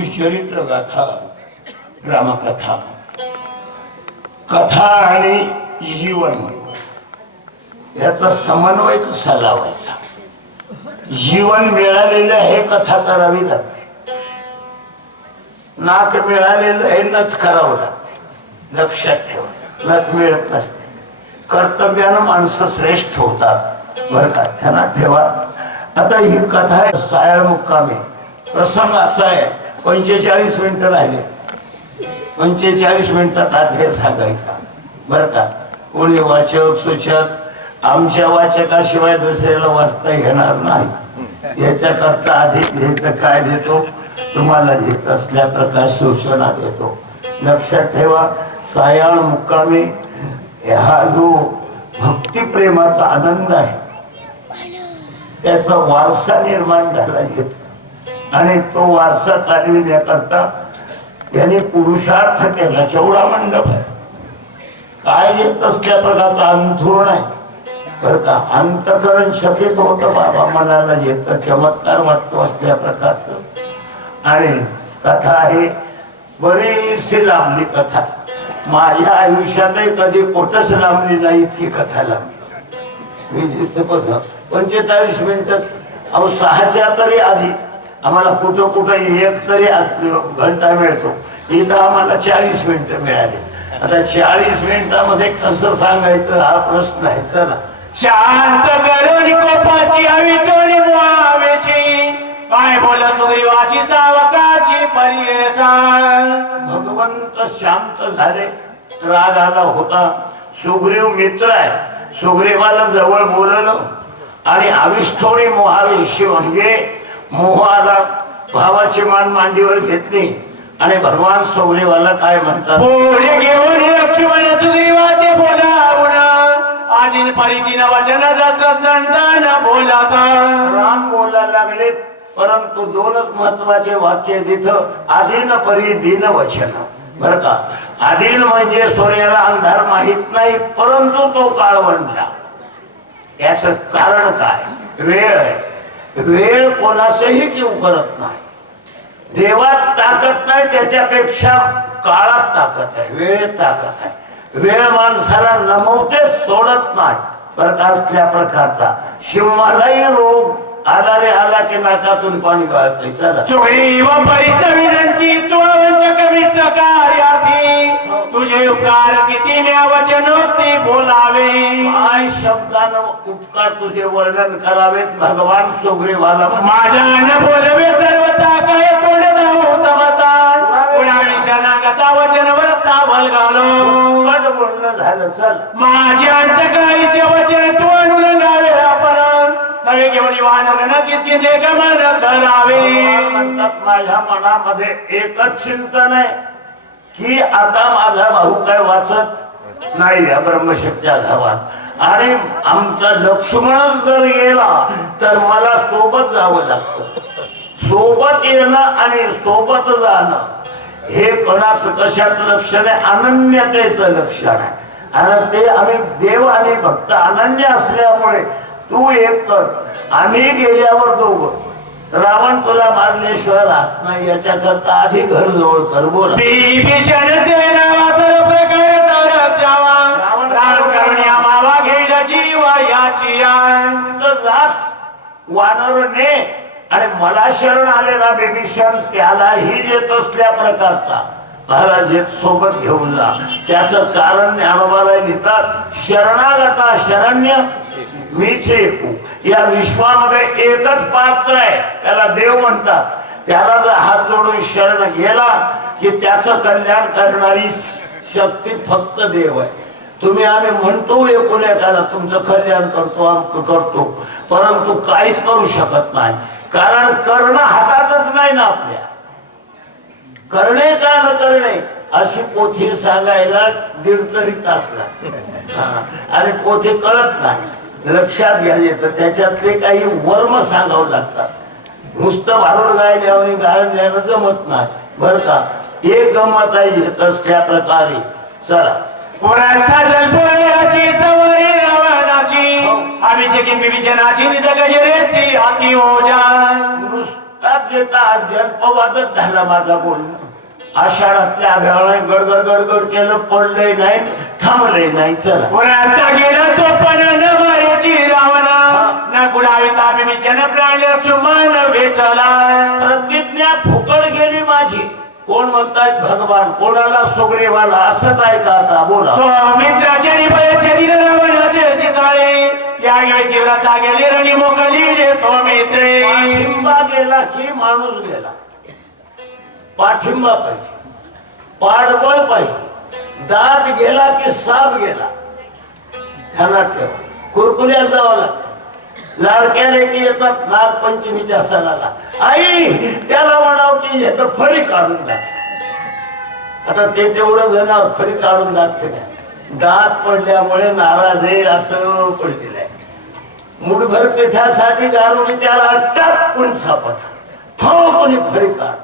गुरुची चरित्र गाथा, ग्रामकथा, कथा आणि जीवन याचा समन्वय कसा लावायचा. जीवन मिळालेलं हे कथा करावी लागते, नात मिळालेलं हे नथ करावं लागते. लक्षात ठेवा, नथ मिळत नसते. कर्तव्यानं माणसं श्रेष्ठ होतात बरं का, ध्यानात ठेवा. आता ही कथा आहे सायाळ मुक्कामी. प्रसंग असा आहे, 45 मिनिटं राहिले. 45 मिनिटात अध्याय सांगायचा बरं का. कोणी वाचक सूचक आमच्या वाचकाशिवाय दुसऱ्याला वाचता येणार नाही. याच्याकरता आधी घेत काय देतो तुम्हाला, घेत असल्या प्रकार सूचना देतो. लक्षात ठेवा, सायाळ मुक्कामी हा जो भक्तिप्रेमाचा आनंद आहे त्याचा वारसा निर्माण झाला घेत आणि तो वारसा चालविण्याकरता यांनी पुरुषार्थ केला. केवढा मंडप आहे, काय घेत असल्या प्रकारचा अंथरुण आहे बरं का. अंतकरण शकित होतं बाबा, मनाला येत चमत्कार वाटतो असल्या प्रकारचं. आणि कथा आहे बरीचशी लांबली कथा. माझ्या आयुष्यातही कधी पोटच लांबली नाही इतकी कथा लांबली. मी जिथे बघ 45 मिनिटच, अहो 6च्या तरी आधी आम्हाला कुठं कुठं एक तरी घंटा मिळतो. इथं आम्हाला 40 मिनिटं मिळाली. आता 40 मिनिटामध्ये कसं सांगायचं हा प्रश्न आहे. चला, शांत करून कोपाची हवी तोडी मुआवेची, काय बोल सुग्रीवाची चावकाची परियेसान. भगवंत शांत झाले. राग आला होता. सुग्रीव मित्र आहे, सुग्रीवाला जवळ बोलवलं आणि अविष्ठोणी मोहावेशी म्हणजे मोहाला भावाची मान मांडीवर घेतली आणि भगवान सुग्रीवाला काय म्हणतात, बोले घेऊन लक्ष्मण सुग्रीवा ते बोलावून आदिन परितीन वचन दंतान बोलाता. राम बोलायला लागले, परंतु दोनच महत्वाचे वाक्य तिथं. आदिन परी दिन वचन बर का. आदिन म्हणजे सूर्याला अंधार माहित नाही, परंतु तो काळवंडला. याच कारण काय, वेळ आहे. वेळ कोणाचंही किव करत नाही. देवात ताकद नाही, त्याच्यापेक्षा काळात ताकद आहे, वेळेत ताकद आहे. वेळ माणसाला नमवते, सोडत नाही बरं का. असल्या प्रकारचा शिवालाही रोग आधारे आला की नाकातून पाणी गाळते. चला, सुग्रीव परिच विनंती तू वंचक मित्र कार्यार्थी, तुझे उपकार किती म्या वचनोक्ती बोलावे. काय शब्दानं उपकार तुझे वर्णन करावेत. भगवान सुग्रीवाला माझ्या न बोलवे सर्वता काय तोंड जाऊ समता, कुणाच्या नागता वचन वरता वलगालो. बोलणं झालं. चल, माझ्या अंतकाळीचे वचन तू अनुलंगावे आपण, सगळे घेऊन वानर नक्कीच किती गमन करावे. म्हणतात माझ्या मनामध्ये एकच चिंतन आहे की आता माझा भाऊ काय वाचत नाही या ब्रह्मशक्त्या गावात, आणि आमचा लक्ष्मणच जर गेला तर मला सोबत जावं लागतं. सोबत येणं आणि सोबत जाणं हे कोणाचं कशाचं लक्षण आहे, अनन्यतेचं लक्षण आहे. आणि ते आम्ही देव आणि भक्त अनन्य असल्यामुळे तू एक कर, आम्ही गेल्यावर दोघं. रावण तुला मारल्याशिवाय राहत नाही, याच्या करता आधी घर जवळ कर. बोला, वानर ने आणि मला शरण आलेला बिभीषण त्यालाही देत असल्या प्रकारचा महाराज सोबत घेऊन जा. त्याचं कारण ज्ञानोबाला लिहितात, शरणागता शरण्य मीच एकू. या विश्वामध्ये एकच पात्र आहे, त्याला देव म्हणतात. त्याला जर हात जोडून शरण गेला की त्याचं कल्याण करणारी शक्ती फक्त देव आहे. तुम्ही आम्ही म्हणतो एकूण एकाला तुमचं कल्याण करतो आमक करतो, परंतु काहीच करू शकत नाही. कारण करणं हातातच नाही ना आपल्या. करणे का न करणे अशी पोथी सांगायला 1.5 तरी तास लागते आणि पोथी कळत नाही. लक्षात घ्यायचं त्याच्यातले काही वर्म सांगावं लागतात. नुसतं भारूड गायल्यावर गायल्यानं जमत नाही बर का. एक गंमत आहे घेत असल्या प्रकारे. चला, आम्ही विचनाची निज गजरेची हाती ओजा. नुसता जेता जल्पवादच झाला माझा बोलणं. आषाढातल्या अभ्याने गडगड गडगड केलं, पडलंय नाही, थांबलंय नाही. चला पुराता गेला तो पण न मारेची रावण न कुडाविता मी जन प्राणी लक्ष्मण वेचला. प्रतिज्ञा फुकट गेली माझी. कोण म्हणतायत भगवान, कोणाला सुग्रीवाला, असंच ऐका आता बोला. सौमित्राचे निपयाचे दिन रावणाचे शिजाळे या वेळची व्रता गेली रणी मोकली रे सौमित्रे. पाठिंबा गेला की माणूस गेला. पाठिंबा पाहिजे, पाठबळ पाहिजे. दात गेला की साप गेला. ध्यानात ठेवा. कुरकुऱ्यात जावं लागतं. लाडक्याने की येतात नागपंचमीच्या सणाला, आई त्याला म्हणाव की येतं फळी काढून दाख. आता ते तेवढं जण फळी काढून दाखते काय, दात पडल्यामुळे नाराज आहे असं पडलेलं आहे. मुठभर पिठासाठी घालून त्याला टाकून सापत कोणी फळी काढ.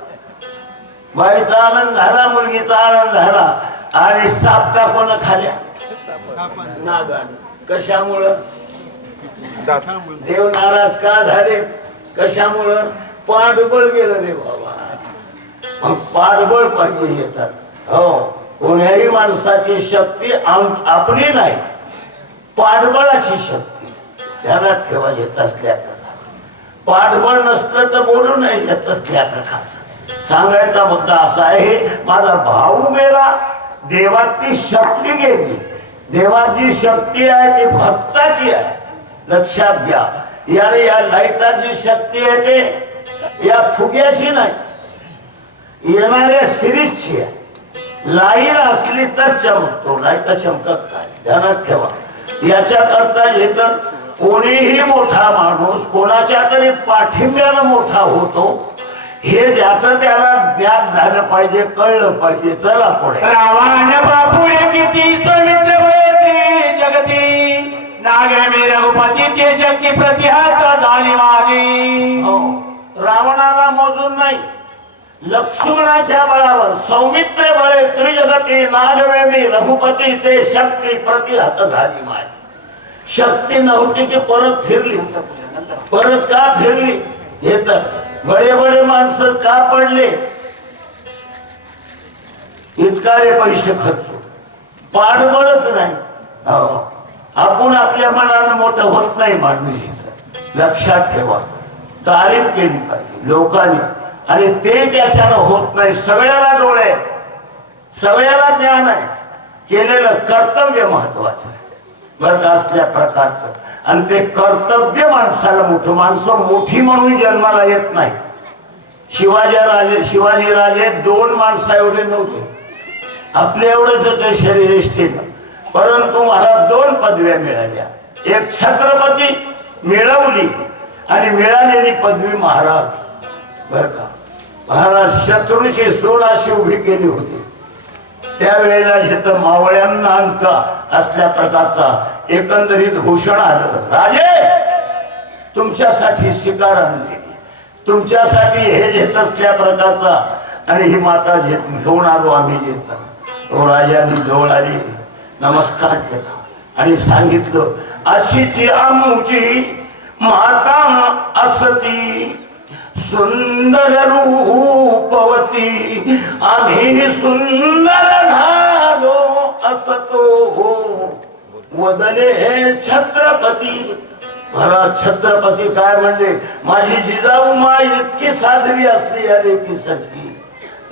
बाईचा आनंद झाला, मुलगीचा आनंद झाला, आणि सापटा कोण खाल्या नागान. कशामुळं? देव नाराज का झाले? कशामुळं? पाठबळ गेलं रे बाबा. मग पाठबळ पाहिजे येतात. हो, कोण्याही माणसाची शक्ती आपली नाही, पाठबळाची शक्ती. ध्यानात ठेवा. येत असल्या पाठबळ नसलं तर बोलू नाही येत असल्या प्रकारचं. सांगायचा मुद्दा असा आहे, माझा भाऊ गेला, देवाची शक्ती गेली. देवाची शक्ती आहे ती भक्ताची आहे, लक्षात घ्या. याने या लाईटाची शक्ती आहे ते या फुग्याची नाही, येणाऱ्या सिरीजची आहे. लाईट असली तर चमकतो, लाईट चमकत नाही. ध्यानात ठेवा. याच्या करता येत कोणीही मोठा माणूस कोणाच्या तरी पाठिंब्यानं मोठा होतो, हे ज्याचं त्याला ज्ञान झालं पाहिजे, कळलं पाहिजे. चला पुढे. रावण बापुरे किती सौमित्र वयते जगती नाग मे रघुपती ते शक्ती प्रतिहात झाली माझी. हो, रावणाला मोजून नाही, लक्ष्मणाच्या बळावर सौमित्र बळे त्रिजगती नागवे मी रघुपती ते शक्ती प्रतिहत झाली माझी. शक्ती नव्हती की परत फिरली. परत का फिरली? हे तर बडे बडे माणसं का पडले? इतकाले पैसे खर्च, पाठबळच नाही. हो, आपण आपल्या मनानं मोठं होत नाही माणूस. लक्षात ठेवा. तारीफ केली पाहिजे लोकांनी, आणि ते त्याच्यानं होत नाही. सगळ्याला डोळे, सगळ्याला ज्ञान आहे, केलेलं कर्तव्य महत्वाचं आहे बरं का असल्या प्रकारचं. आणि ते कर्तव्य माणसाला मोठं. माणसं मोठी म्हणून जन्माला येत नाही. शिवाजी राजे 2 माणसं एवढे नव्हते, आपल्या एवढंच होतं शरीर, परंतु मला 2 पदव्या मिळाल्या. एक छत्रपती मिळवली आणि मिळालेली पदवी महाराज. बर का, महाराज शत्रूची सोड अशी उभी केली होती. त्यावेळेला जिथं मावळ्यांना अंक असल्या प्रकारचा एकंदरीत घोषणा आलं, राजे तुमच्यासाठी शिकार आणलेली, तुमच्यासाठी हे घेत असल्या प्रकारचा, आणि ही माता घेऊन आलो आम्ही घेत. तो राजांनी जवळ आली, नमस्कार केला आणि सांगितलं, अशीची आमची माता असती सुंदर रूपवती, आम्ही सुंदर झालो असतो वदने छत्रपती. मला छत्रपती काय म्हणले, माझी जिजाऊ मा इतकी साजरी असली अरे की सत्ती,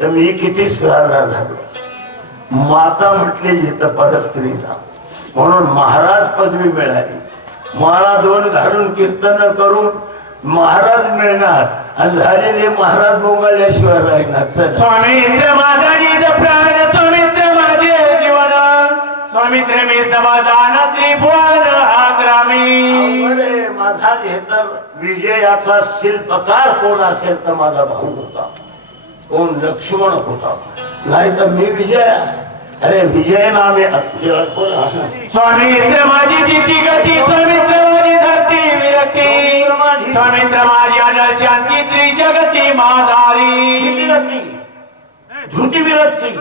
तर मी किती सुधारला झालो. माता म्हटली जिथं परस्त्रीला, म्हणून महाराज पदवी मिळाली. माळा 2 घालून कीर्तन करून महाराज मिळणार, आणि झालेले महाराज बोंगाळल्याशिवाय राहणार. स्वामित्र माझा निज प्राण, स्वामित्र माझे जीवन, स्वामित्र मी समाधान त्रिभुवन आग्रामी. माझा घेतर विजयाचा शिल्पकार कोण असेल तर माझा भाऊ होता, कोण लक्ष्मण होता, नाही तर मी विजय. अरे विजय नामे स्वामित्र माझी तिथी गती, स्वामित्र माझी धरती विरक्ती, स्वामित्र माझी अनल शांती त्रिजगती माझारी. धृती विरक्ती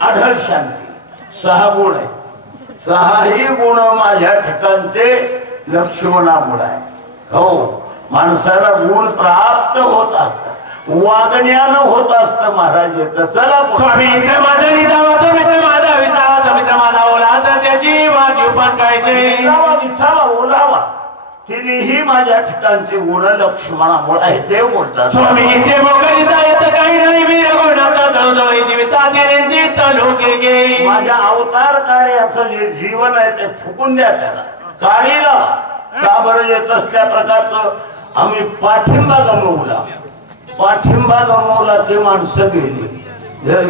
अढळ शांती 6 गुण आहे. 6ही गुण माझ्या ठिकाणचे लक्ष्मणामुळे आहे. हो, माणसाला गुण प्राप्त होत असतात. वागण्यानं होत असतं महाराज. येतं चला पुढे. स्वामी मित्र माझा निजावाचा मित्र माझा विसावाचा मित्र माझा ओलाचा त्याची माझी पण कायचे विसावा विसावा ओलावा तिनेही माझ्या ठिकाणचे गुण लक्ष्मणामुळे आहे. देव बोलतात स्वामी ते मोकळीता येत काही नाही मी रघुनाथा जवळजवळ जीविता निंदित लोके गे. माझ्या अवतार कार्याचं जे जीवन आहे ते फुकून द्या त्याला. काळी लावा. का बरं येत असल्या प्रकारचं आम्ही पाठिंबा गमवला. पाठिंबा गमवला ते माणसं गेली.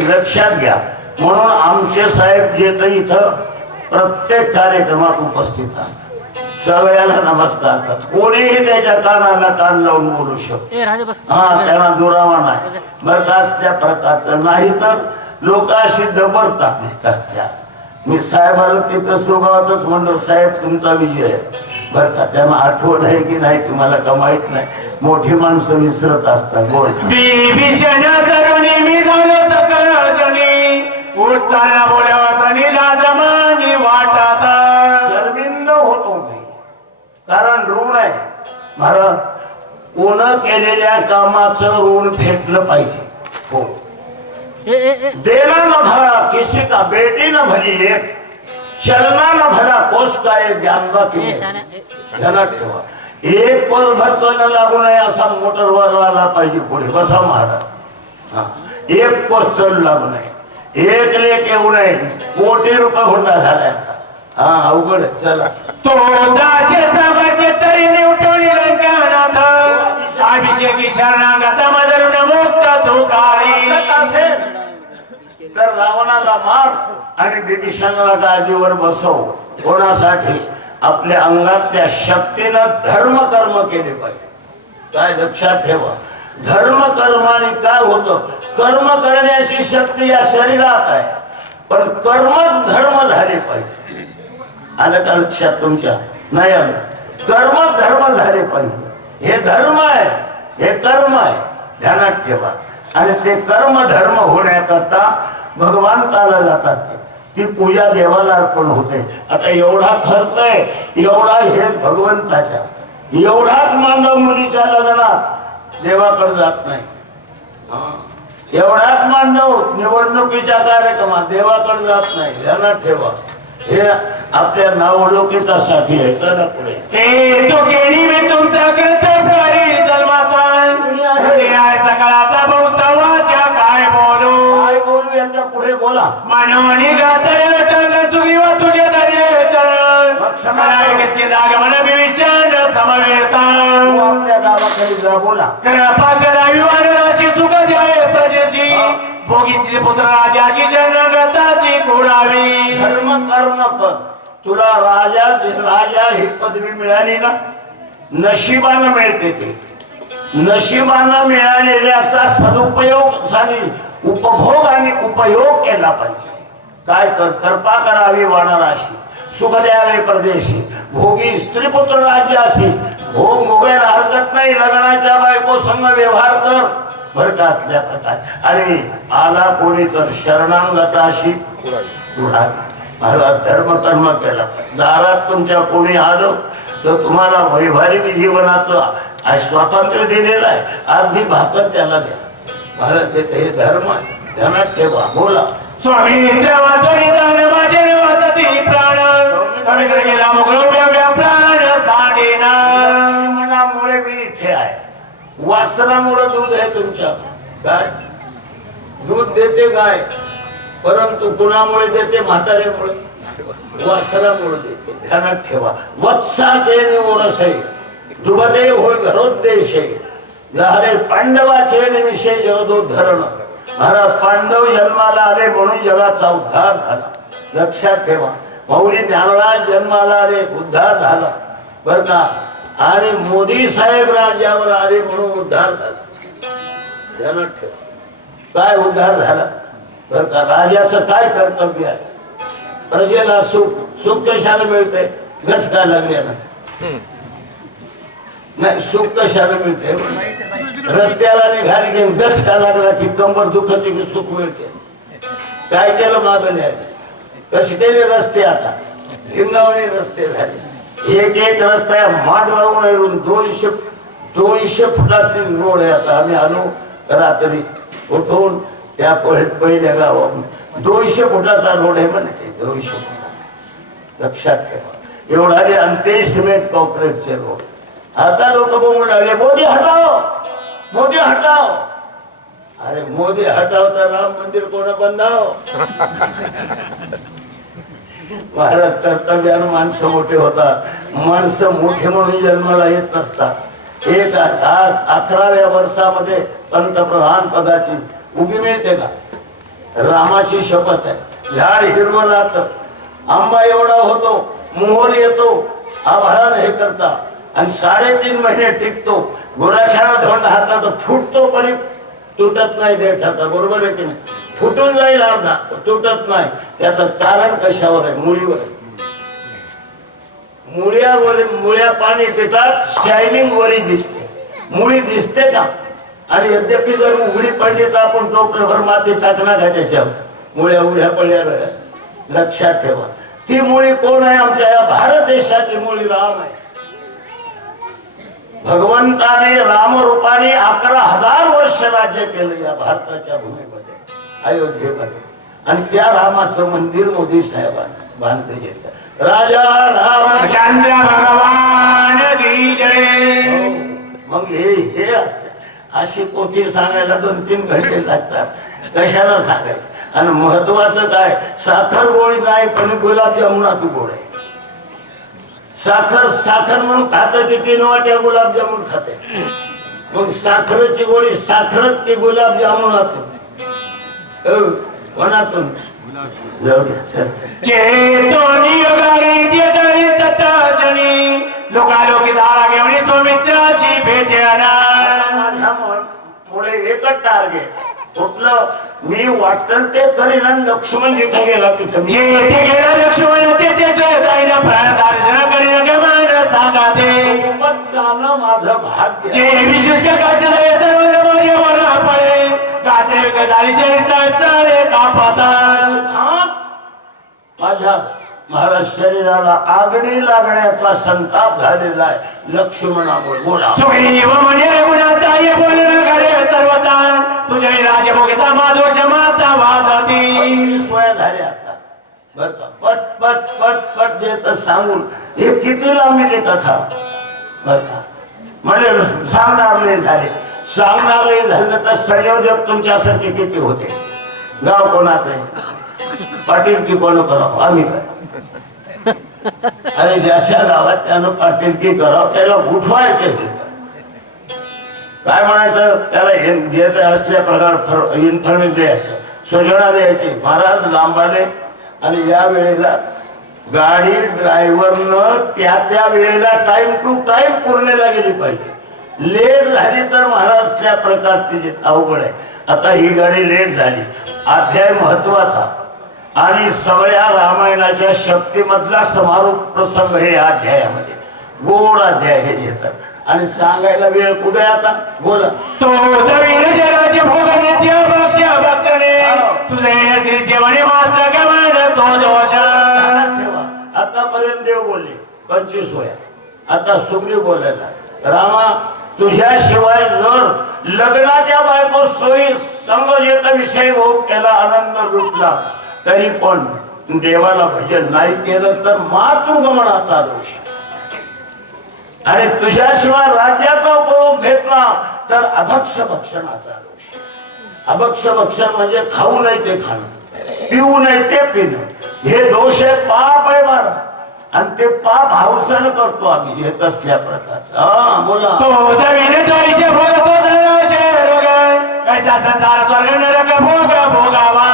लक्षात घ्या. म्हणून आमचे साहेब जे तर इथं प्रत्येक कार्यक्रमात उपस्थित असतात. सगळ्याला नमस्कार करतात. कोणीही त्याच्या कानाला कान लावून बोलू शकतो. हा त्यांना दुरावा नाही बरं का त्या प्रकारचं. नाही तर लोक अशी जबरतात नाही असत्या. मी साहेबाला तिथं सुगावातच म्हणलो साहेब तुमचा विजय आहे बरं का. त्यांना आठवण आहे की नाही तुम्हाला का माहित नाही. मोठी माणसं विसरत असतात. बोल मी झालो सकळ जनी उठताना बोलावाचा लाजमानी वाटात शर्मिंद होतो मी. कारण ऋण आहे महाराज. कोण केलेल्या कामाचं ऋण फेडलं पाहिजे. हो देना न भरा किसी का बेटी न भरी एक चलना न भरा कोस का एक ज्ञानवा ध्यानात ठेवा. एक पल भर लागू नये असा मोटरवाला पाहिजे पुढे बसा महाराज. हा एक पल चल लागू नये. एक लेख येऊ नये. कोटी रुपये हुंडा झालाय. हा अवघड आहे. चला तो जाचे सामर्थ्य तरी निवटून लंकानाथ अभिषेकी शरणागत मधुर मुक्त तुकारी असेल तर रावणाला मार आणि बिभीषणाला गादीवर बसव. कोणासाठी? आपल्या अंगातल्या शक्तीनं धर्म कर्म केले पाहिजे. काय लक्षात ठेवा. धर्म कर्माने काय होतं. कर्म करण्याची शक्ती या शरीरात आहे पण कर्मच धर्म झाले पाहिजे. आलं का लक्षात तुमच्या? नाही आलं. कर्म धर्म झाले पाहिजे. हे धर्म आहे हे कर्म आहे. ध्यानात ठेवा. आणि ते कर्म धर्म होण्याकरता भगवंताला जातात. ती पूजा देवाला अर्पण होते. आता एवढा खर्च आहे एवढा हे भगवंताच्या. एवढाच मांडव मुलीच्या लग्नात देवाकडे जात नाही. एवढाच मांडव निवडणुकीच्या कार्यक्रमात देवाकडे जात नाही. ध्यानात ठेवा. हे आपल्या नावलौकिकासाठी आहे. चला पुढे. तो केली मी तुमचा कर्तव्य जन्माचा सकाळचा बहुतवाच्या काय बोलू काय बोलू याच्या पुढे बोला. मनोनी गातर चुकीवा तुझे दर्जे चरण आगमन विभीषण समवेता आपल्या गावाकडे जा बोला. कृपा करावी वानराची चुक द्यावे प्रजेशी भोगीची पुत्र राजाची जनगताची कुडावी. धर्म कर्म कर. तुला राजा ही पदवी मिळाली ना नशिबानं मिळते. ते नशिबानं मिळालेल्याचा सदुपयोग आणि उपभोग आणि उपयोग केला पाहिजे. काय कर. कृपा करावी वानराशी सुख द्यावे परदेशी भोगी स्त्री पुत्र राज्याशी भोग भोगायला हरकत नाही. लग्नाच्या बायको संग व्यवहार कर बरं का असल्या प्रकारे. आणि आला कोणी तर शरणांगताशी उडावी. मला धर्म कर्म केला. दारात तुमच्या कोणी आलं तर तुम्हाला वैवाहिक जीवनाचं स्वातंत्र्य दिलेलं आहे. अर्धी भाकर त्याला द्या. भारत हे धर्म आहे. ध्यानात ठेवा. बोला. स्वामी माझे प्राण समुद्र गेला मोकळ्या प्राण साडेना. लक्ष्मणामुळे मी इथे आहे. वासरामुळे दूध आहे तुमच्या. काय दूध देते गाय परंतु कुणामुळे देते? म्हाताऱ्यामुळे वासरामुळे देते. ध्यानात ठेवा. वत्साचे निवरस आहे दुभते होय घरोद्देश आहे. झाले पांडवाचे विषय जगदोद्धरण. महाराज पांडव जन्माला आले म्हणून जगाचा उद्धार झाला. लक्षात ठेवा. माऊली ज्ञानराज जन्माला आले उद्धार झाला बर का. आणि मोदी साहेब राज्यावर आले म्हणून उद्धार झाला. ध्यानात ठेवा. काय उद्धार झाला बर का. राजाचं काय कर्तव्य आहे? प्रजेला सुख कशाला मिळते? घस काय लागल्यानं नाही. सुख कशाला मिळते? रस्त्याला निघाली की घस का लागला की कंबर दुखते की सुख मिळते. काय केलं मागं न्यायला? कसे केले रस्ते? आता हिंगावणे रस्ते झाले. एक रस्ता मांडवावरून 200 फुटाची रोड आहे. आता आम्ही आलो रात्री उठून त्या पहिल्या गावाहून 200 फुटाचा रोड आहे म्हणते, 200 फुटाचा. लक्षात ठेवा, एवढा अंते सिमेंट कॉन्क्रीटचे रोड. आता लोक बोलून लागले मोदी हटाओ, मोदी हटाओ. अरे मोदी हटाव तर राम मंदिर कोणा बंधाव. महाराज कर्तव्यानं माणसं मोठे होतात. माणसं मोठे म्हणून जन्माला येत नसतात. 11व्या वर्षामध्ये पंतप्रधान पदाची उभी मिळते का? रामाची शपथ आहे. झाड हिरवं राहतं, आंबा एवढा होतो, मोहर येतो, आभाळानं हे करता आणि 3.5 महिने टिकतो. गुराख्याला धोंड हातला तर फुटतो पण तुटत नाही देठाचा. बरोबर आहे की नाही? फुटून जाईल अर्धा, तुटत नाही. त्याचं कारण कशावर आहे? मुळीवर आहे. मुळ्या पाणी पितात, शायनिंग वरी दिसते, मुळी दिसते का? आणि यद्यपि जर उघडी पडली तर आपण टोपलभर माती टाकणार आहे त्याच्यावर. मुळ्या उघड्या पडल्या. लक्षात ठेवा, ती मुळी कोण आहे? आमच्या या भारत देशाची मुळी राम आहे. भगवंताने रामरूपाने 11,000 वर्ष राज्य केलं या भारताच्या भूमीमध्ये, अयोध्येमध्ये. आणि त्या रामाचं मंदिर मोदी साहेबांना बांधलं येतं. राजा रामचंद्र भगवान की जय. मग हे असते. अशी पोथी सांगायला 2-3 घंटे लागतात. कशाला सांगायचं? आणि महत्वाचं काय? साखर गोळी नाही पण गुलाबजामुनात गोड आहे. साखर म्हणून खातं की 3 वाट्या गुलाबजामुन खाते. मग साखरेची गोळी साखरत की गुलाबजामुनातून? कोणातून? जाऊ द्या. लोकालोकी झाला घेऊन सौमित्राची भेट. माझ्या मुळे एकच टार्गेट कुठलं? मी वाटल ते करीन. आणि लक्ष्मण जिथे गेला तिथे गेला लक्ष्मण तेथे जाईना प्राणदर्शन करीन. गमन सांगा ते जाणं माझं भाग्य. जे विशिष्ट कार्य पडे गात्रे गजाली चाळे कापाता. माझ्या महाराज शरीराला आगणी लागण्याचा संताप झालेला आहे लक्ष्मणामुळे. बोला सुग्रीव म्हणे गुणाताई बोलणं करे सर्वता तुझे राजभोगिता माधोच माता वाजती. सोया झाल्या आता बर का. पट पट पट पट जे तर सांगून हे किती लांबी कथा बर का. म्हणजे सांगणार नाही झाले. सांगणार नाही झालं तर संयोजक तुमच्यासारखे किती होते? गाव कोणाचं आहे? पाटील की कोण करावं? आम्ही काय? अरे ज्याच्या गावात त्यानं पाटीलकी करावं त्याला उठवायचे. काय म्हणायचं त्याला? द्यायचं असल्या प्रकार इन्फॉर्मेशन द्यायचं, सूचना द्यायची. महाराज लांबाने. आणि या वेळेला गाडी ड्रायव्हरनं त्या वेळेला टाइम टू टाइम पूर्णेला गेली पाहिजे. लेट झाली तर महाराज त्या प्रकारची अवघड आहे. आता ही गाडी लेट झाली. अध्याय महत्वाचा आणि सगळ्या रामायणाच्या शक्तीमधला समारोप प्रसंग हे अध्यायामध्ये. गोड अध्याय हे घेतात. आणि सांगायला वेळ कुठे आता? बोला. तो जगाचे भोगने त्या भक्ष भक्षणे तुझे जेवणे मात्र गमन तो दोष. ठेवा, आतापर्यंत देव बोलले 25 वया. आता सुग्रीव बोलायला. रामा तुझ्याशिवाय जर लग्नाच्या बायको सोयी संगजेत विषय भोग केला, आनंद लुटला, तरी पण देवाला भजन नाही केलं तर मातृगमनाचा दोष. आणि तुझ्याशिवाय राज्याचा उपभोग घेतला तर अभक्ष भक्षणाचा दोष. अभक्ष भक्षण म्हणजे खाऊ नाही ते खाणं, पिऊ नाही ते पिणं. हे दोष आहे, पाप आहे महाराज. आणि ते पाप हौसन करतो आम्ही येत असल्या प्रकारचं. हा बोला. तो जमिनीचा विषय भोगतो संसार स्वर्ग नरक भोग भोगावा.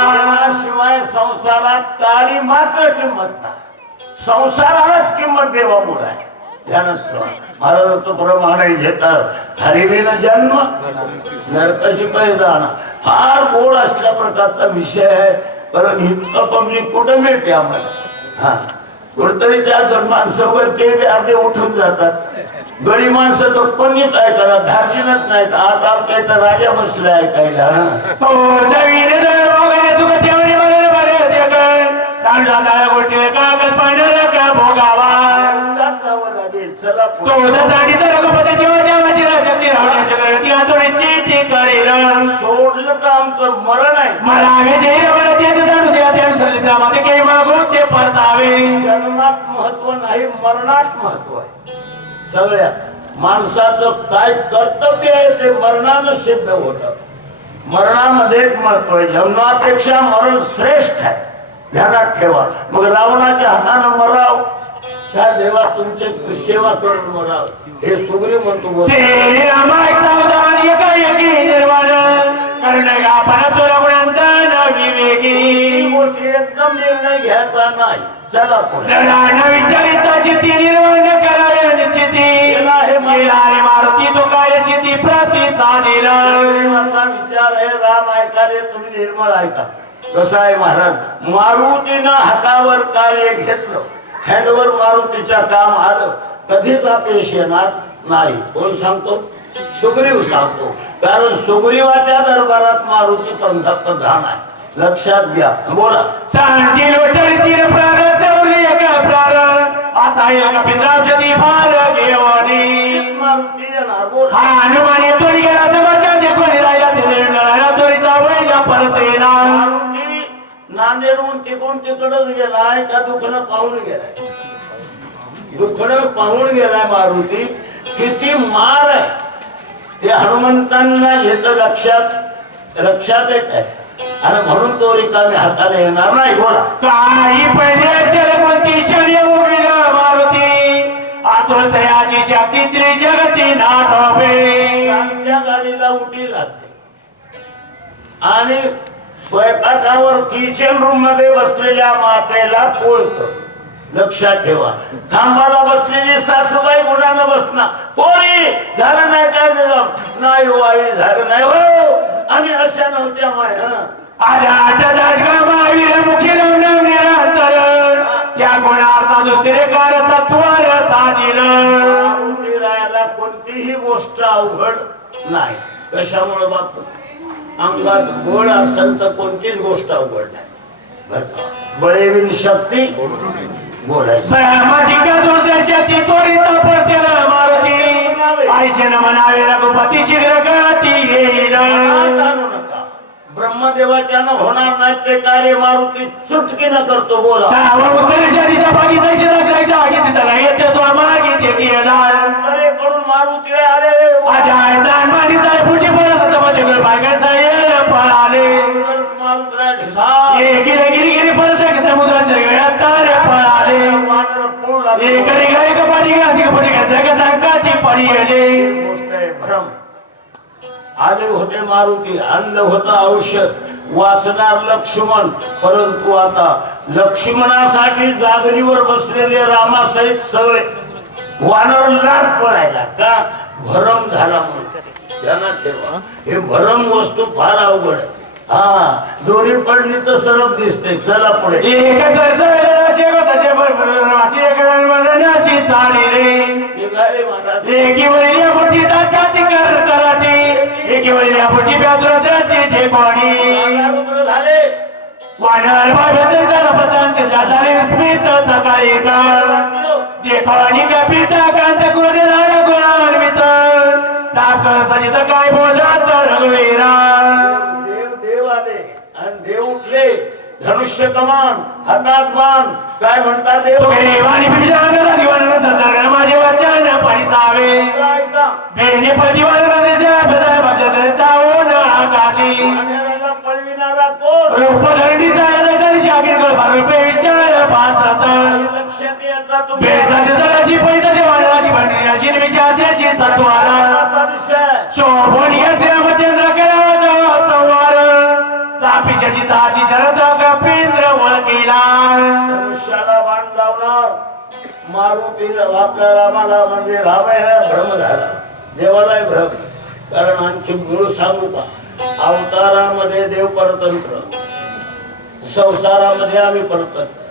शिवाय संसारात काळी मात्र किंमत नाही. संसारालाच किंमत देवामुळे आहे. महाराजाचं प्रमाण घेतात. हरिणीनं जन्म नरकाची पैजाणा. फार गोड असल्या प्रकारचा विषय आहे. पण इतकं पब्लिक कुठं मिळते आम्हाला? हा कुठतरी 4 माणसं वर ते अर्धे उठून जातात. गडी माणसं तो कोणीच ऐकायला धार्जिनच नाहीत. आता आमच्या इथं राजा बसले ऐकायला. भोगावा जावं लागेल. चला रघुपती देवाच्या होण्याच्या प्रगती आतोडीची ते करेल सोडलं तर आमचं मरण आहे. मला विजयी रवळ ते जाणू द्या त्या सलिसामध्ये काही मागू ते परतावे जन्मात महत्व नाही, मरणात महत्व आहे. सगळ्यात माणसाचं काय कर्तव्य आहे ते मरणानं सिद्ध होतं. मरणामध्येच महत्व आहे. जन्मापेक्षा मरण श्रेष्ठ आहे, ध्यानात ठेवा. मग रावणाच्या हातानं मराव, त्या देवा तुमची सेवा करून मराव, हे सुग्रीव म्हणतो. श्री रामाय सावधान एकाएकी निर्वाण कर्ण आपण तुला गुणांचा विवेकी गोष्टी एकदम निर्णय घ्यायचा नाही. चला पुढे. लढाण विचारिता चित्ती निर्माण कराय निश्चिती गेला आहे मारुती तो काय चित्ती प्रतिसादील असा विचार आहे. राम ऐकाले तुम्ही निर्मळ ऐका. कसं आहे महाराज, मारुतीनं हातावर कार्य घेतलं, हँडवर मारुतीच्या काम आलं, कधीच अपयश येणार नाही. कोण सांगतो? सुग्रीव सांगतो. कारण सुग्रीवाच्या दरबारात मारुती पंतप्रधान आहे. लक्षात घ्या. बोला. शांती लोटतील प्रार तेवली एक प्रार आता एक पिंजरावची भार घेवणी मारुती येणार. बोला. हा हनुमाने तोरी गेला जगाच्या देखोनी राहिला ते लढायला तोरीचा वैला परत येणार. मारुती नांदेडहून तिकडच गेलाय का दुखणं पाहून गेलाय? दुखणं पाहून गेलाय मारुती. किती मार आहे ते हनुमंतांना येतं लक्षात येत आहे. आणि म्हणून तो रिकामी हाताने येणार नाही. बोला. काही पहिले शरमती शर्य उघडला मारुती आतुर तयाची तिसरी जगती नाटवे त्या गाडीला उठी लागते आणि स्वयंपाकावर किचन रूम मध्ये बसलेल्या मातेला पोळत. लक्षात ठेवा. खांबाला बसलेली सासूबाई गुणानं बसणार. पोरी झालं नाही काय? नाही हो आई, झालं नाही हो. आम्ही अशा नव्हत्या माय. मुखी निरंतर त्या गुणार्था दुसरे कारचा त्वर राहायला कोणतीही गोष्ट अवघड नाही. कशामुळे बापू? अंगात गोळ असेल तर कोणतीच गोष्ट अवघड नाही. बरं का? बळेविन शक्ती बोलायचं. म्हणावे रघुपती शीघ्र गती येईल. ब्रह्मदेवाच्या होणार नाही ते कार्य मारुती चुटकीनं करतो. बोला. उत्तरेच्या दिशा बागी उत्तरेकडून मारुती आले. पुढची परत बायकाचा पळाले गिरी परत समुद्राच्या वेळात तारे पळाले भ्रम आले होते मारुती. आणलं होतं औषध, वाचणार लक्ष्मण. परंतु आता लक्ष्मणासाठी जागरीवर बसलेले रामासहित सगळे वानर लाट पडायला का? भरम झाला म्हणून. ध्यानात ठेवा, हे भरम वस्तू फार अवघड आहे. हा, दोरी पडली तर सरप दिसते. चला पुढे. काय बोला रघुवीरा देव आले आणि देव उठले. धनुष्य कमान हातात बाण. काय म्हणतात देव? माझे वचन परिसावे बेने पळविणारा कोण? रूपधरणी विचार पाच लक्षात याचा बेसाची पैताची वाढाची भांडण्याची विचाराची तत्वाला शोभून घेते रामचंद्र करावा संवार चापिशाची ताची चरत कपिंद्र ओळखीला मनुष्याला बाण लावणार. मारुती आपल्या रामाला म्हणजे रामायला भ्रम झाला, देवालाही भ्रम. कारण आणखी मूळ सांगू का? अवतारामध्ये देव परतंत्र, संसारामध्ये आम्ही परतंत्र.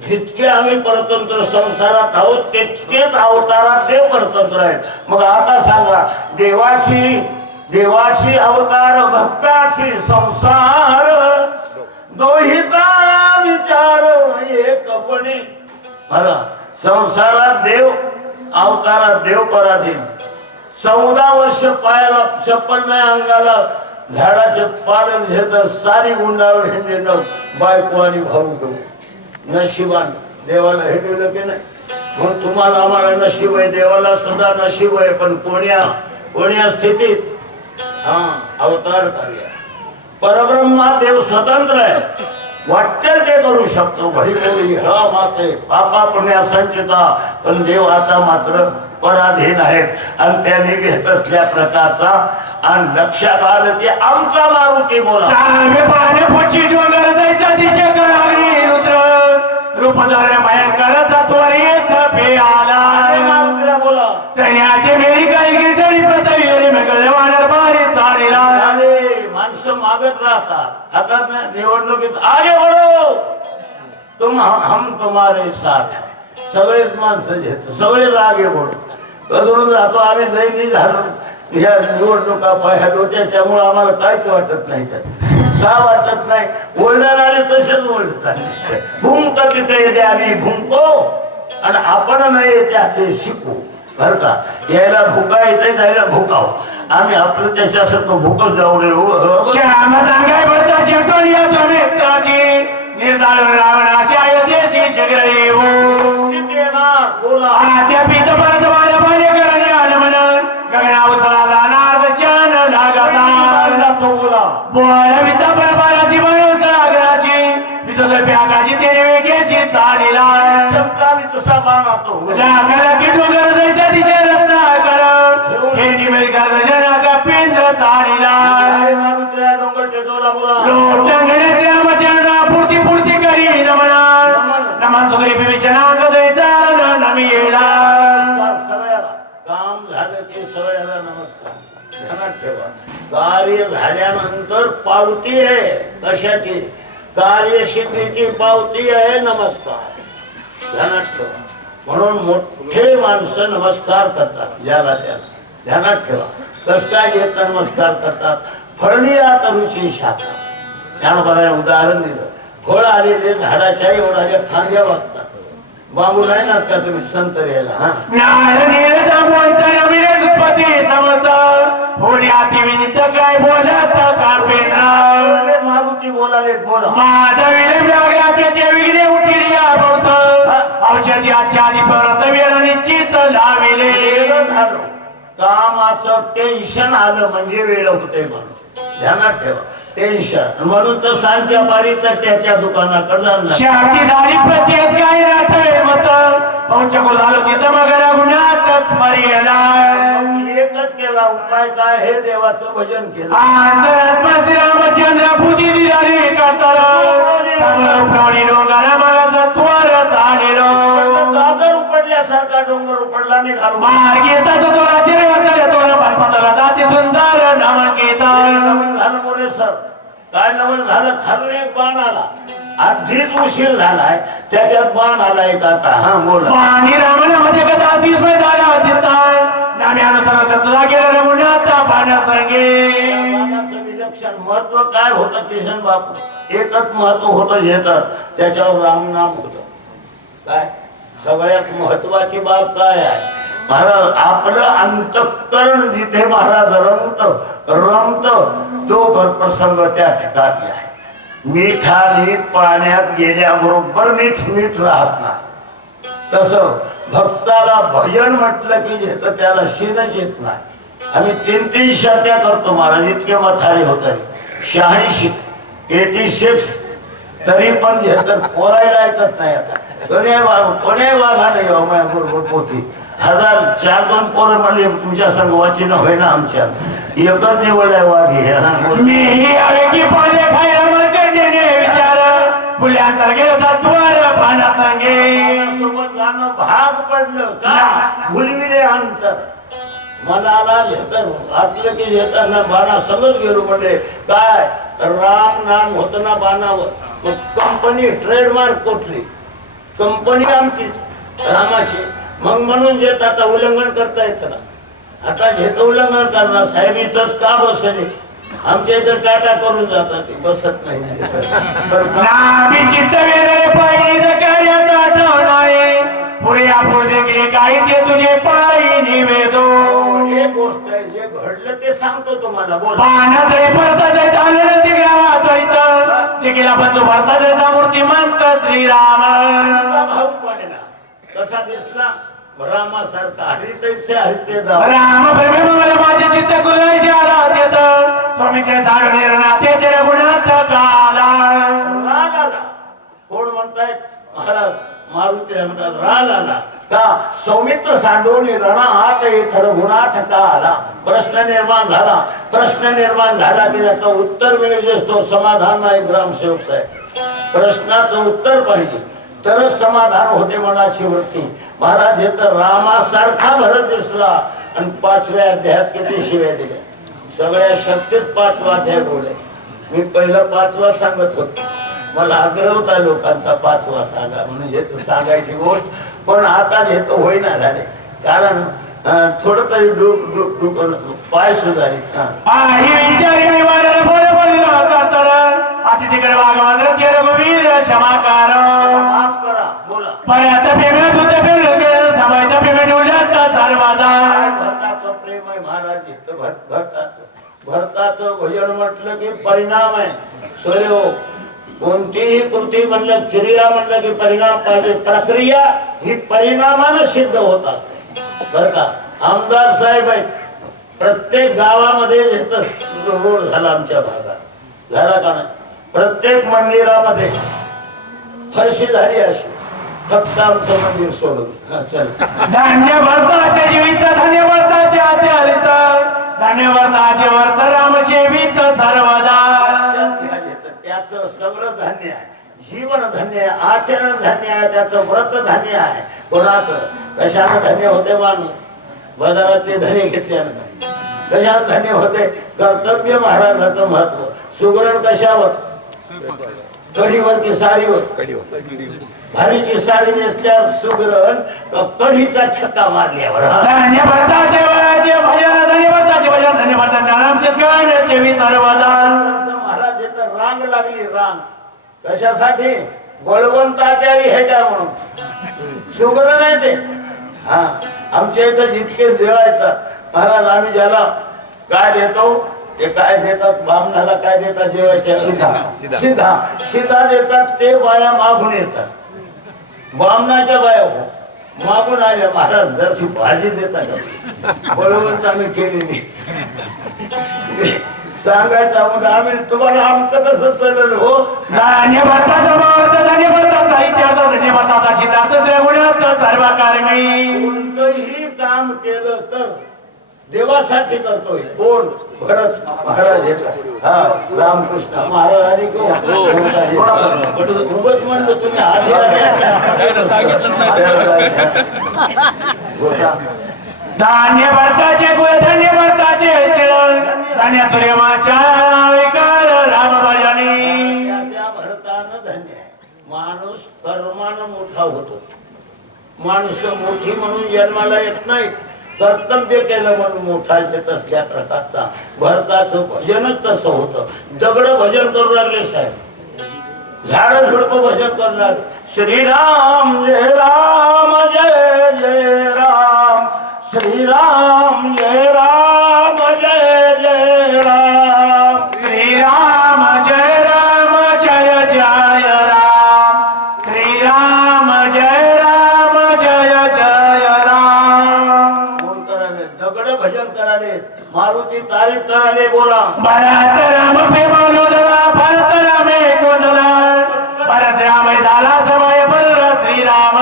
जितके आम्ही परतंत्र संसारात आहोत तितकेच अवतारात देव परतंत्र आहे. मग आता सांगा, देवाशी अवतार, भक्ताशी संसार, दोहीचा विचार एकपणे. मला संसारात देव, अवतारात देव पराधीन. 14 वर्ष पायाला चप्पल नाही, अंगाला झाडाचे पालन घेत सारी गुंडाळून हिंडणं बायको आणि भाऊ घेऊ. नशिबाने देवाला हिंडलं की नाही. मग तुम्हाला आम्हाला नशीब आहे, देवाला सुद्धा नशीब आहे. पण कोण्या स्थितीत अवतार कार्य. परब्रह्मा देव स्वतंत्र आहे, वाटेल ते करू शकतो. घडी घडी हा माते पापा पुण्या संचिता. पण देव आता मात्र पराधीन आहेत आणि त्यांनी घेत असल्या प्रकारचा. आणि लक्षात आलं की आमचा मारुती बोला डोंगर जायच्या दिशेकडे अग्नी रुद्र रूपधारे भयंकरचा त्वरित पे आला. मारुतीला बोला सैन्याचे मेरी काही गिरजणी प्रतविरी मेघळे वानर बारी चालेला. माणसं मागत राहतात. आता निवडणुकीत आगे बढो, हम तुम्हारे साथ है. सगळेच माणसं घेत, सगळेच आगे बढो. कधून राहतो आम्ही दैनी झालो ह्या निवडणुका पाहिलो, त्याच्यामुळे आम्हाला काहीच वाटत नाही. का वाटत नाही? ओरडणारे तसेच ओरडतात. भूमक तिथे द्यावी भूमको आणि आपण नाही त्याचे शिकू. बर का, यायला भुका येते, जायला भुकाव. आम्ही आपलं त्याच्यासारखं भुकत जाऊ नये. श्याम सांगाय बद्ध शिवतोनी मित्राची निर्धारण रावणाच्या अयोध्येची शग्रही बोला आद्यापीठ परत वाला पाणी करणे आलं म्हणून गगनावसला जाणार चन लागता. बोला बोला विद्या परबालाची बनवून सागराची विजय प्यागाची तेने वेगळ्याची चालीला चमकावी तसा बाणातो. लाखाला की डोंगर जायच्या दिशे रत्नाकर हे निमेल गर्दजना का पेंद्र चालीला. डोंगर टेकवला बोला लोटंगण्यात रामचंद्र पूर्ती पूर्ती करी नमना नमन सुगरी विवेचना गदैचा नमी येला. सगळ्याला काम झालं की सगळ्याला नमस्कार. ध्यानात ठेवा, कार्य झाल्यानंतर पावती आहे. कशाची? कार्यसिद्धीची पावती आहे नमस्कार. ध्यानात ठेवा. म्हणून मोठे माणसं नमस्कार करतात याला त्याला. ध्यानात ठेवा. कस काय येत नमस्कार करतात? फळणीला तरुची शाखा. त्यानं बघा उदाहरण दिलं. फळ आलेले झाडाच्या एवढ्या फांद्या वागतात. बाबू नाही ना का तुम्ही संत यायला. हा काय बोलत मारुती बोलाले बोला माझा विलंब लागला ते विघ्ने उठिली आहोत. औषधी आजच्या आधी परत वेळ निश्चित लाविले. झालं कामाचं टेन्शन आलं म्हणजे वेळ होते म्हणून. ध्यानात ठेवा, टेन्शन. म्हणून तर सांच्या पारीत त्याच्या दुकानाकडे जाणार. शांती झाली प्रत्येक काय राहतोय मत पौचको झालो तिथं मग गुन्ह्यातच मर्यादा. एकच केला उपाय काय? हे देवाचं भजन केलं. रामचंद्र पूजी दिली करताना डोंगरा मला त्वर झालेलो. गाजर उपडल्यासारखा डोंगर उपडला निघालो. मार्ग येतात तोरा चिरवंतर तोरा पानपताला दाती सुंदर नमन गीता. नमन झालं मोरे सर. काय नमन झालं? खालून एक बाण आला. आधीच उशीर झालाय, त्याच्यात बाण आला एक आता. हा बोला. पाणी रामनामध्ये कथा 30 मै झाला चिंता नाम्यानुसार तुझा गेला रघुनाथ पाण्यासंगे. विलक्षण महत्व काय होतं किशन बापू? एकच महत्व होतं हे तर त्याच्यावर रामनाम होत. काय सगळ्यात महत्वाची बाब काय आहे? महाराज आपलं अंतःकरण जिथे महाराज रमत तो प्रसंग त्या ठिकाणी आहे. मिठाने पाण्यात गेल्याबरोबर मीठ राहत नाही. तसं भक्ताला भजन म्हटलं की येतं त्याला शीनच येत नाही. आम्ही 3-3 शात्या करतो महाराज. इतके मथाळे होत आहे. 86 86 तरी पण घेतात पोरायला ऐकत नाही. आता कोण्या वाघा नाही बरोबर पोथी 1000-4-2 पोरं म्हणले तुमच्या संग वाचिन होय ना आमच्या एकच निवडलाय वाघी. मी आले की पाले खायला विचार मुल्यांतर गेलं सत्वर पाना सांगे सोबत जाणं भाग पडलं का भुलविले अंतर. मनाला घेतर घातलं की घेताना बाणा समज गेलो. म्हणजे काय राम नाम होत ना बाणावर. कंपनी ट्रेडमार्क कुठली? कंपनी आमचीच रामाची. मग म्हणून घेत आता उल्लंघन करता येतं ना. आता घेत उल्लंघन करणार साहेब इथंच का बसले? आमच्या इथं टाटा करून जातात ते बसत नाही. पुढे आपण देखील काही ते तुझे पायी निवेदो. एक गोष्ट सांगतो तुम्हाला. बोला. पाण्याचे परताचे चालले ते ग्रामात इथं ते गेला बंधू भरताचे मूर्तिमंत श्रीराम. तुमचा भाऊ पाहिला कसा दिसला? रामासारखा. हरितैसे हरिते दाव. राम प्रेमे मला माझे चित्त कुलायचे आरात येत स्वामी ते झाड निर्णाते ते गुणात काला. राग आला. कोण म्हणतायत? महाराज मारुती म्हणतात राग आला का? सौमित्र सांडवणी रणा हात येथर गुणाठ का आला. प्रश्न निर्माण झाला. प्रश्न निर्माण झाला की त्याचं उत्तर मिळेल. तो समाधान नाही ग्रामसेवक साहेब. प्रश्नाचं उत्तर पाहिजे तरच समाधान होते मनाची वृत्ती. महाराज हे तर रामासारखा भरत दिसला. आणि 5व्या अध्यायात किती शिव्या दिल्या. सगळ्या शक्तीत 5वा अध्याय बोलले. मी पहिलं 5वा सांगत होतो. मला आग्रह होता लोकांचा 5वा सांगा म्हणून हे तर सांगायची गोष्ट. पण आता हे तर होईना झाले. कारण थोडं तरी पाय सुधारित. तिकडे वाघमात्र ते रघुवीर क्षमाकार. माफ करा. बोला. पर्यात प्रेम दूत प्रेम थांबायचं प्रेम उलट सर्वादा. भरताचं प्रेम आहे महाराज. इथं भरताचं भजन म्हटलं की परिणाम आहे. सोयो कोणतीही कृती म्हणलं क्रिया म्हणलं की परिणाम पाहिजे. प्रक्रिया ही परिणामानं सिद्ध होत असते बर का. आमदार साहेब आहेत. प्रत्येक गावामध्ये रोड झाला. आमच्या भागात झाला का नाही? प्रत्येक मंदिरामध्ये फरशी झाली अशी. फक्त आमचं मंदिर सोडून. चल. धान्य भरताचे जीवित धान्य भरताचे आचरित धान्य भरताचे वर्त राम सेवित सर्वदा. त्याचं सगळं धान्य आहे. जीवन धान्य आहे. आचरण धान्य आहे. त्याचं व्रत धान्य आहे. कोणाचं कशानं धन्य होते माणूस? बाजारातले धने घेतल्यानं. कशानं धन्य होते? कर्तव्य महाराजाचं महत्व. सुगरण कशावर? कढीवर की साडीवर? भारीची साडी नेसल्यावर सुगरण. कढीचा छक्का मारल्यावर. धान्य भरताचे वयाचे भजन धान्य भरताचे भजन धान्य भरताचे राम शेतकऱ्याचे सर्वदा. महाराज इथं रांग लागली. रांग कशासाठी? बळवंताचारी हे काय म्हणून सुगरण आहे ते. हा आमच्या इथं जितके देव येतात महाराज आम्ही ज्याला काय देतो ते काय देतात? बामणाला काय देतात जेवायच्या? शिधा देतात. ते बाया मागून येतात. बामणाच्या बाया मागून आल्या. महाराज जरशी भाजी देतात. बळवंताने केलेली सांगायचं म्हणून आम्ही तुम्हाला आमचं कसं चालेल हो? धान्य भरताचा धान्य भरताचा इतिहास धान्य भरताचा सिद्धार्थ गुणात सर्वकार मी. कोणतंही काम केलं तर देवासाठी करतोय. कोण? भरत महाराज येतात. हा रामकृष्ण महाराज आली को उगच म्हणलं तुम्ही आधी धान्य भरताचे कुळ धान्य भरताचे धान्य सूर्यमाच्या विकार राम भजनी. त्याच्या भरतानं धन्य आहे. माणूस कर्मानं मोठा होतो. माणूस मोठी म्हणून जन्माला येत नाही. कर्तव्य केलं म्हणून मोठा येत असल्या प्रकारचा भरताचं भजनच तसं होतं. दगड भजन करू लागले साहेब. झाड झुडप भजन करू लागले. श्रीराम जय राम जय जय राम. श्रीराम जय राम जय जय राम. श्रीराम जय राम जय जय राम. श्रीराम जय राम जय जय राम. कोण कराले? दगड भजन कराले. मारुती तारीफ कराले. बोला. भरत राम प्रेमोदला भरत रामे कोदला भरत राम झाला समय बल श्रीराम.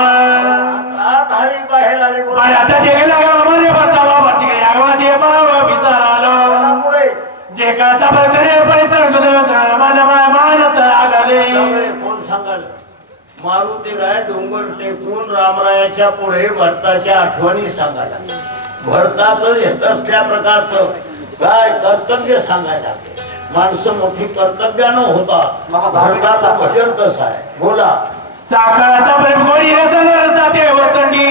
हरी बाहेर आले. भरत गेला गावामध्ये भरतावा भरती यागवादी भाव विचारालो पुढे जे कळता भरतरे परिसर गुजर मानत आगले. कोण सांगाल? मारुती राय डोंगर टेकून रामरायाच्या पुढे भरताच्या आठवणी सांगायला. भरताचं येत असल्या प्रकारचं काय कर्तव्य सांगायला. माणसं मोठी कर्तव्यानं होता. भरताचं भजन कसं आहे? बोला. चाकळाचा प्रेम कोणी रचना देव चंडी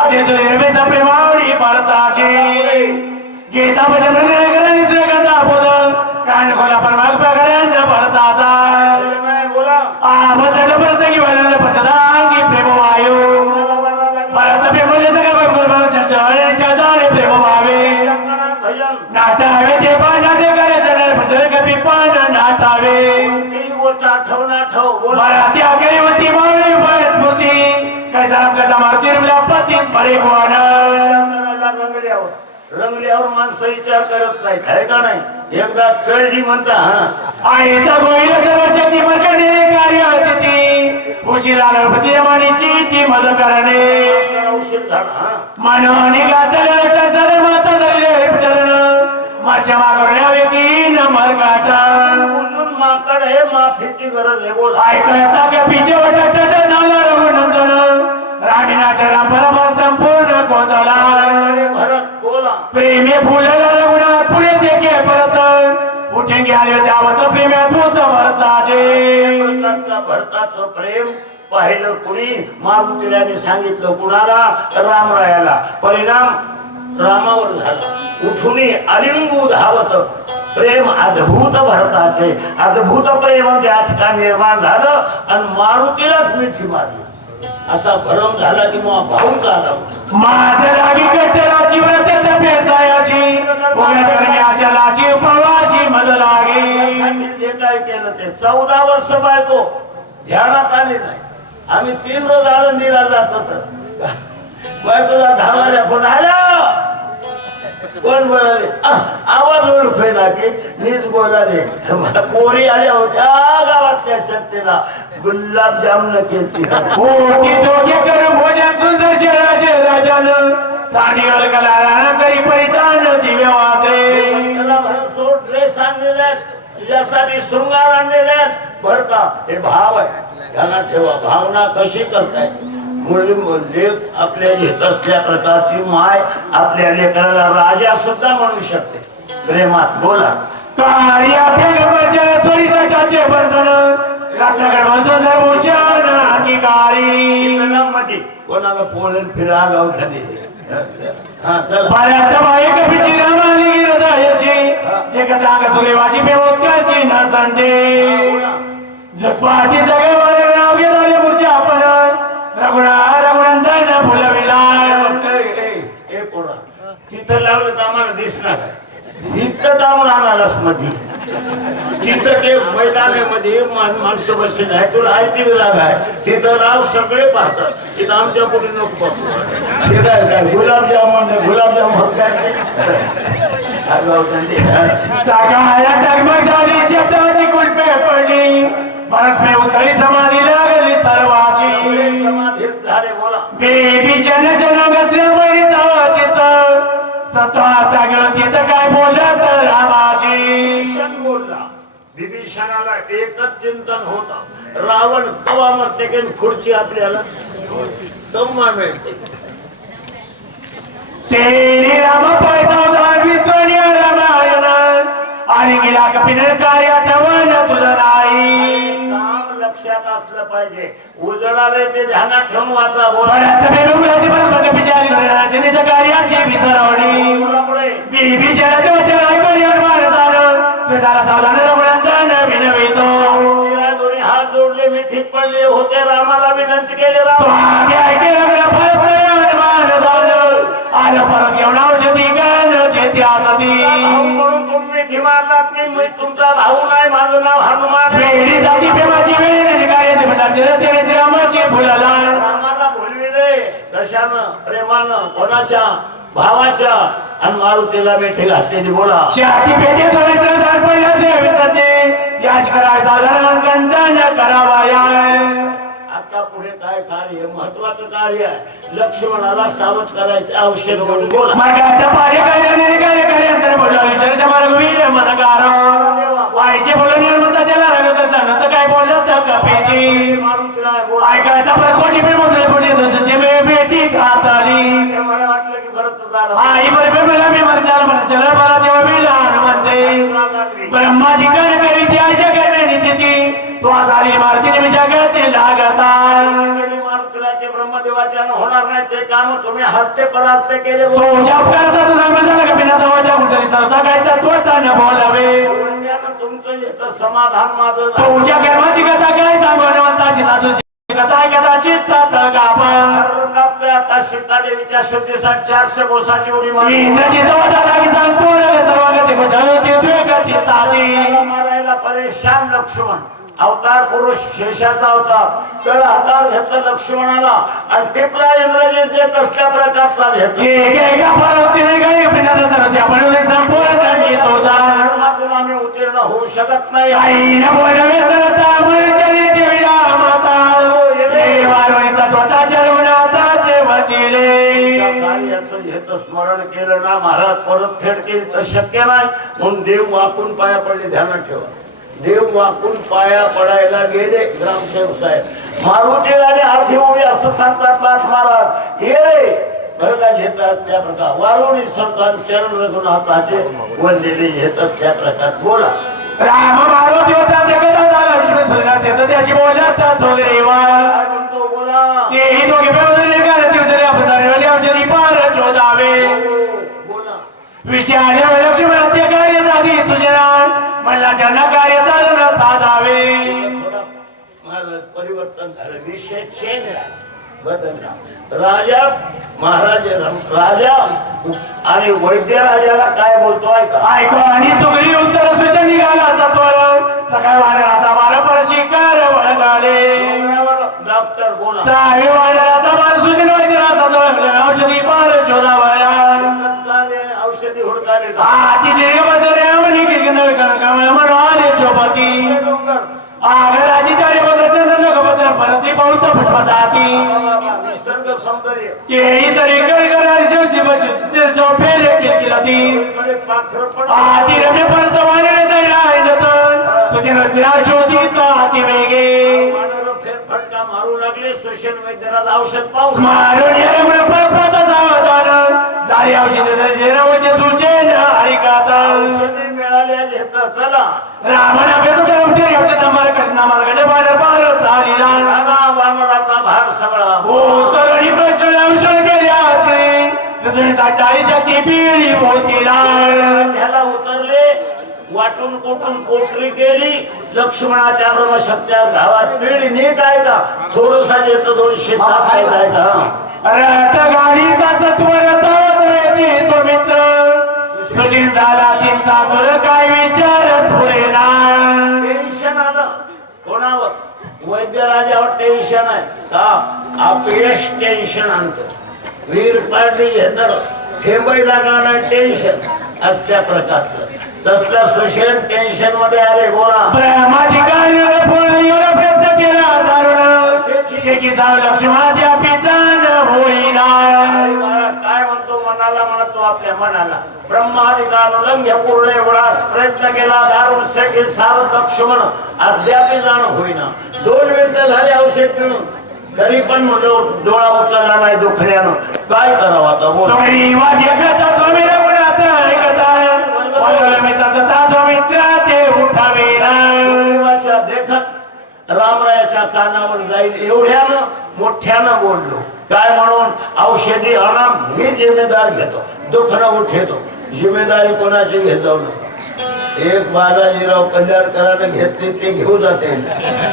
अरे जो एरवेचा प्रेमावडी भरताचे गीता भजन करणी गंधा बोध कान खोला पण माग पगारांत भरताचा. बोला. भजन प्रसंगी भजन पसदांगी प्रेम वायू भरत प्रेम चर्चा प्रेम भावे नाटा हवे ते बरे कोण रंगल्यावर माणसं विचार करत नाही काय का नाही एकदा चढली म्हणता हा आईचा गोईल दरवर्षाची मर्कणे कार्याची ती उशिरा गणपती मानीची ती मद करणे औषध झाला मनोनी गातल माता धरले चरण माशा मागण्या व्यक्ती नमर काटण उजून माकड हे माफीची गरज आहे बोल ऐकता का पिचे वटट झाला रघुनंदन राणी नाट्यराम परम संपूर्ण कोंदला भरत बोला प्रेमे फुलला रघुनाथ पुढे देखे परत उठेंगे आले द्यावत प्रेमे भूत भरताचे प्रकारचा भरताचं प्रेम पाहिलं कुणी मारुतीने सांगितलं कुणाला रामरायाला परिणाम रामावर झाला उठून अलिंगू धावत प्रेम अद्भुत भरताचे अद्भुत प्रेम त्या ठिकाणी निर्माण झालं आणि मारुतीलाच मिठी मारली असा भरम झाला की मग भाऊच आला माझं लागी कट्टराची व्रत तपेचायाची उभ्या करण्याच्या लाची उपवाची मद लागे जे काय केलं ते 14 वर्ष बायको ध्यानात आली नाही आम्ही 3 रोज आळंदीला जात होत बायकोला धावाऱ्या फोन आला कोण बोलाले आवाज ओळखला की नीच बोलाले पोरी आल्या होत्या गावातल्या शक्तीला गुलाबजामुन केली होती दोघे करू भोजन सुंदर शहराचे राजानं साडी अलकला करी परिधान दिव्य वात्रे त्याला भरसोड ड्रेस आणलेले आहेत तुझ्यासाठी शृंगार आणलेले आहेत भरता हे भाव आहे ध्यानात ठेवा भावना कशी करताय मुली लेख आपल्या घेत असल्या प्रकारची माय आपल्या लेकराला राजा सुद्धा म्हणू शकते प्रेमात बोला कार्य आपल्या चोरीचे बर्तन रात्रगड वसुंधर उच्चारण अंगीकारी कोणाला पोळेल फिरा गाव झाली हा चला बऱ्याच बाईक बिची रामाली हृदयाची एकदा तुले वाची बेवत्काची न संडे जगपाती सगळे वाले नाव घेतले मुचे आपण रघुनंदन फुलविला तिथं लावलं तर आम्हाला दिसणार आहे इतकं दामून आणालास मध्ये तिथं ते मैदानामध्ये माणसं बसली नाही तुला ऐतिक जागा आहे तिथं लाव सगळे पाहतात तिथं आमच्या पुढे नको ते काय गुलाबजाम होत काय साकाळ्या टगमग झाली शब्दाची कुलपे पडली परत मे उतळी समाधी लागली सर्वाची समाधीच झाले बोला बेबी चन गसल्या बहिणी तवा चित्त सत्वाचा घेऊन काय बोलत रामाची बोलला विभीषणाला एकच चिंतन होतं रावण कवा मरते की खुर्ची आपल्याला कम्मा मिळते श्री राम रामायण आणि गेला कपिन कार्य ठेवण तुझं नाही काम लक्षात असलं पाहिजे उजळालंय ते ध्यानात ठेवून वाचा बोला कार्याची विसरवणी बिचाराच्या वचन ऐकून निर्माण झालं स्वीकारा सावधान रघुनंदन विनवितो दोन्ही हात जोडले मिठीत पडले होते रामाला विनंती केली स्वामी ऐके निर्माण झालं आलं परत घेऊन औषधी गण चेत्यासती म्हणून तुम्ही मिठी मारलात नाही मी तुमचा भाऊ नाही माझं नाव हनुमान वेळी जाती प्रेमाची वेळ कार्याची म्हणतात रामाची फुलला रामाला भुलविले कशानं प्रेमानं कोणाच्या भावाच्या आणि मारुतीला मिठी घातलेली बोला शाती पेटे चरित्र सापडलं सेवेसाठी याच करायचा गंधन करावा या आता पुढे काय कार्य महत्वाचं कार्य आहे लक्ष्मणाला सावध करायचे औषध घेऊन बोला मार्गात पारे कार्य बोलला विचारच्या मार्गवीर मनकार वाईचे बोलून निर्मताच्या लागत जाणं तर काय बोललं तर कपेशी मारुतीला बोला ऐकायचा प्रकोटी पे मोठे मोठे तुझे बेटी घातली मला वाटलं की भरत झालं आई बरोबर मला मी म्हणतात म्हणा चला मला जेव्हा मी लहान म्हणते ब्रह्माधिकार करी त्याच्या करण्याची ती तो आजारी मारतीने विचारते लागता मारुतीलाचे ब्रह्मदेवाच्या होणार नाही ते काम तुम्ही हस्ते परास्ते केले तुझ्या उपकाराचा तुझा झाला का बिना दवाच्या कुठली संस्था काय तर तो न बोलावे तुमचं येतं समाधान माझं तुझ्या कर्माची कथा काय सांगून म्हणताची नाजूची कथा कदाचित आता सीतादेवीच्या शुद्धीसाठी 400 कोसाची उडी मारली मारायला परेशान लक्ष्मण अवतार पुरुष शेषाचा अवतार तर हातावर घेतलं लक्ष्मणाला आणि टिपला इंद्रजीत देत असल्या प्रकारचा घेतला धर्मातून आम्ही उत्तीर्ण होऊ शकत नाही कार्याचं घेत स्मरण केलं ना महाराज परत फेड केली तर शक्य नाही म्हणून देव वाकून पाया पडले ध्यानात ठेवा देव वाकून पाया पडायला गेले ग्रामसेवक साहेब मारुतीला आणि अर्धी होई असं सांगतात नाथ महाराज ये भरगा घेत असत्या प्रकार वारुणी संतान चरण रघुनाथाचे वंदिले घेत असत्या प्रकार बोला राम मारुती होता जगदाला लक्ष्मी सुना देत त्याशी बोलत जोगरेवा काय म्हणतो बोला तेही दोघे बरोबर निघाले दिवसले आपण जाणवले औषधी पार शोधावे बोला विषयाने लक्ष्मी हत्या कार्य झाली तुझे नाम म्हणला ज्यांना कार्य चालवणं साधावे थोडा माझं परिवर्तन झालं विषय चेंज बदलला राजा महाराज राजा आणि वैद्य राजाला काय बोलतो ऐको आणि चुगली उत्तर सूचन निघाला सकाळ वानराचा बाल पर शिकार वळगाले डॉक्टर बोला सावी वानराचा बाल सूचन वैद्यराचा औषधी पार शोधावया औषधी हुडकाले आती दीर्घ बजऱ्या म्हणी गिरगन कमळ म्हणवाले चोपती आगराची चारे बद्र चंद्र लोकभद्र परती पाऊत पुष्प जाती निसर्ग सौंदर्य केही तरी गडगड शेवटी बचत जो फेर किलकिलाती आती रम्य परत वानरे जायला ऐनत सुजन विराशोचित आती वेगे फटका मारू लागले सोशन वैद्यराला औषध पाहू स्मारण येणे परपत सावधान झाली औषध जेरवते सुचेन हरिकाता औषधी मिळाले घेत चला रामना भेटू करमते औषध मार्ग मार्गाने पार पार चालीला वानराचा भार सगळा हो तरुणी प्रचंड औषध केल्याचे रजनी ताटाई शक्ती पिळी होतीला त्याला उतरले वाटून कोटून पोटरी केली लक्ष्मणाच्या ब्रह्मशक्त्या गावात पिढी नीट आहे का थोडसा येतो 200 टाकायचा आहे का रथ गाडी तत्वरताची तो मित्र सुशील झाला चिंता कर काय विचारच पुरे ना टेन्शन आलं कोणावर वैद्य राजावर टेन्शन आहे का अपयश टेन्शन आणत वीर पाडली घेतर थेंबई लागणार टेन्शन असल्या प्रकारचं तसला सुशील टेन्शन मध्ये आले बोला प्रेमाधिकारी प्रयत्न केला दारुण शेकी साव लक्ष्मणाच्या पिचान होईना काय म्हणतो मनाला म्हणतो आपल्या मनाला ब्रह्माधिकानुलंघ्य पूर्ण एवढाच प्रयत्न केला दारुण शेकी साव लक्ष्मण अद्याप जाण होईना 2 मिनिटं झाले औषध पिऊन तरी पण म्हणलं डोळा उचलला नाही दुखण्यानं काय करावं आता बोल देखत रामरायाच्या कानावर जाईल एवढ्यानं मोठ्यानं बोललो काय म्हणून औषधी आणा मी जिम्मेदार घेतो दुखणं उठेतो जिम्मेदारी कोणाची घेत जाऊ नका एक बालाजीराव कल्याणकरांना घेतले ते घेऊ जाते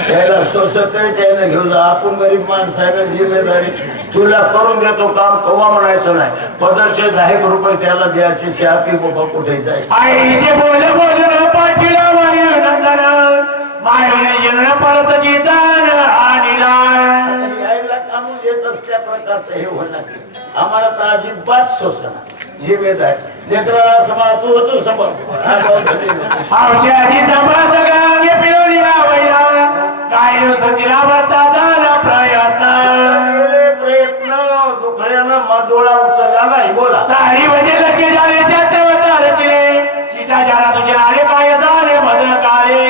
त्याला सोसत त्याला घेऊ जा आपण गरीब माणसाला जिम्मेदारी तुला करून देतो काम कवा म्हणायचं नाही पदरचे 10 रुपये त्याला द्यायचे शापी बाबा कुठे जायचं आईचे बोल बोल पाठीला वायू नंदन मायने जीवन परतची जाण आणीला यायला कामून देत असल्या प्रकारचं हे होणार आम्हाला तर अजिबात सोसणार जिम्मेदारी लेकराला समा तू होतो समा औषधी समाज गांगे पिळवल्या वैला काय दिला भरता झाला प्रयत्न दुखण्यानं डोळा उचलला नाही बोला तारी मध्ये लटके झाले शास्त्रवतारचिले शिष्टाचारा तुझे नारे काय झाले मदन काळे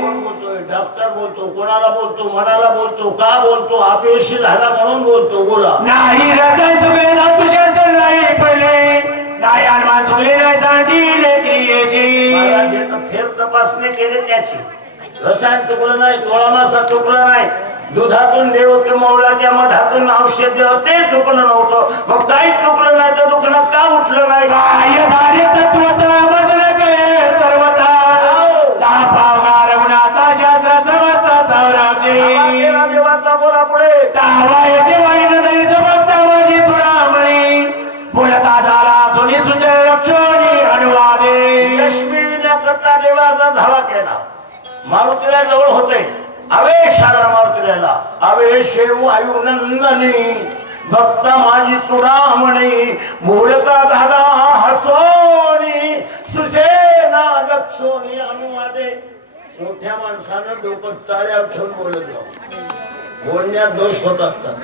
कोण बोलतोय डॉक्टर बोलतो कोणाला बोलतो मनाला बोलतो का बोलतो अपयशी झाला म्हणून बोलतो बोला नाही रचन चुकले ना तुझ्या नाही पडले नाही अनुमान चुकले नाही सांगितले क्रियेची महाराज फेर तपासणी केली त्याची रसायन चुकलं नाही तोळा मासा चुकला नाही दुधातून देव की मौलाच्या मधातून औषध ते चुकलं नव्हतं मग काहीच चुकलं नाही तर दुखणं का उठलं नाही काय झाले तत्वता बदल के सर्वता दापावगार गुणाता शास्त्र समता चौरावजी देवाचा बोला पुढे तावायचे वाईन तरी जबकता माझी तुडामणी बोलता झाला दोन्ही सुचन लक्षणी अनुवादे यश मिळविण्याकरता देवाचा धावा केला मारुती मारुतीला जवळ होते आवेश आला मारुतीला आवेश वायू नंदनी भक्त माझी चुडामणी बोलता झाला हसोनी सुसेना दक्षोनी अनुवादे मोठ्या माणसानं डोकं टाळ्यावर ठेवून बोलत जाऊ बोलण्यात दोष होत असतात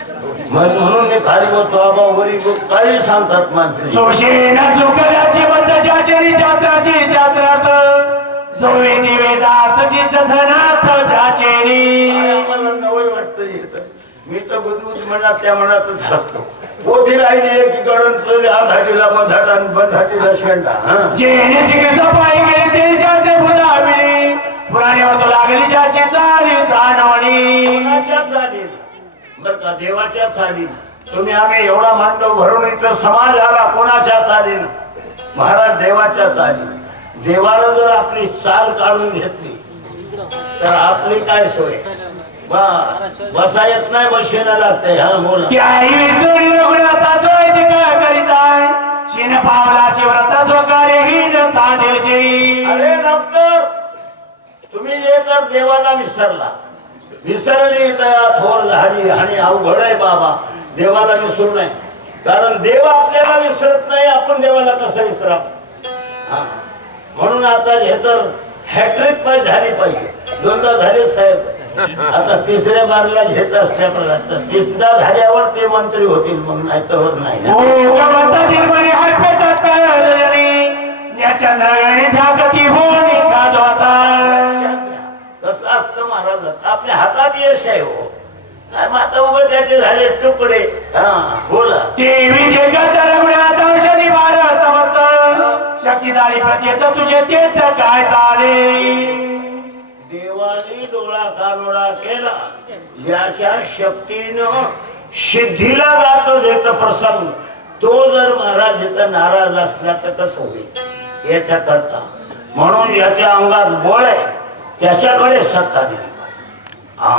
म्हणून मी खाली बोलतो बाबा वरी काही सांगतात माणसे सोशेना चुकल्याची बद्दच्याची जात्राची जात्रात जोवे निवेदातची जनात जाचेरी मला नवल वाटतं येतं मी तर बुद्ध म्हणा त्या मनातच हसतो पोथी राहिली एकीकडून आधाटीला बंधाटीला शेंडा जेण्याची पायी गेली ते जाचे बुधाविली पुराणे होतो लागली ज्याची चाली जाणवणी कोणाच्या चालीन बर का देवाच्या चालीन तुम्ही आम्ही एवढा मांडव भरून इथं समाज आला कोणाच्या चालीन महाराज देवाच्या चालीन देवाला जर आपली चाल काढून घेतली तर आपली काय सोय बसा येत नाही बसेना लागते हा बोला त्याही जोडी रघुनाथा जोय दिका करीताय शिन पावलाची व्रता जो कार्यहीन साधेची अरे डॉक्टर तुम्ही जे तर देवाला विसरली तया थोर झाली आणि अवघड आहे बाबा देवाला विसरू नये कारण देव आपल्याला विसरत नाही आपण देवाला कसं विसरा हा म्हणून आता हे तर हॅट्रिक पाहिजे झाली पाहिजे दोनदा झाले साहेब आता तिसऱ्या बारला घेत असल्या प्रकारचं तिसरा झाल्यावर ते मंत्री होतील मग नाही तर नाही कसं असतं महाराज आपल्या हातात यश आहे हो काय माता उभं त्याचे झाले तुकडे हा बोला औषधी शक्तीदारी प्रत्येत तुझे तेच काय झाले देवाने डोळा कानोळा केला याच्या शक्तीनं सिद्धीला जातो जेत प्रसंग तो जर महाराज इथं नाराज असला तर कसं होईल याच्या करता म्हणून याच्या अंगात बळ आहे त्याच्याकडे सत्ता दिली हा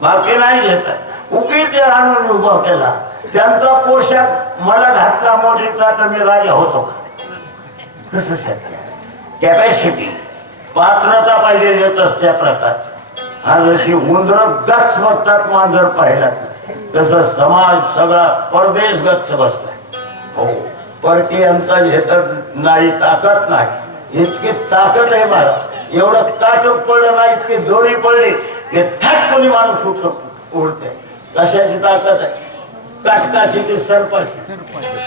बाकी नाही घेतात उगीच आणून उभा केला त्यांचा पोशाख मला घातला मोठीचा तर मी राजा होतो का कसं सत्य कॅपॅसिटी पात्रता पाहिजे देत असत्या प्रकारची हा जशी उंदर गच्च बसतात मांजर पाहिला तसं समाज सगळा परदेश गच्च बसलाय हो परकीयांचा हे तर नाही ताकद नाही इतकी ताकद आहे मला एवढं काटक पडलं नाही इतकी दोरी पडली की थटकोनी माणूस उडते कशाची ताकद आहे काटकाची की सरपाची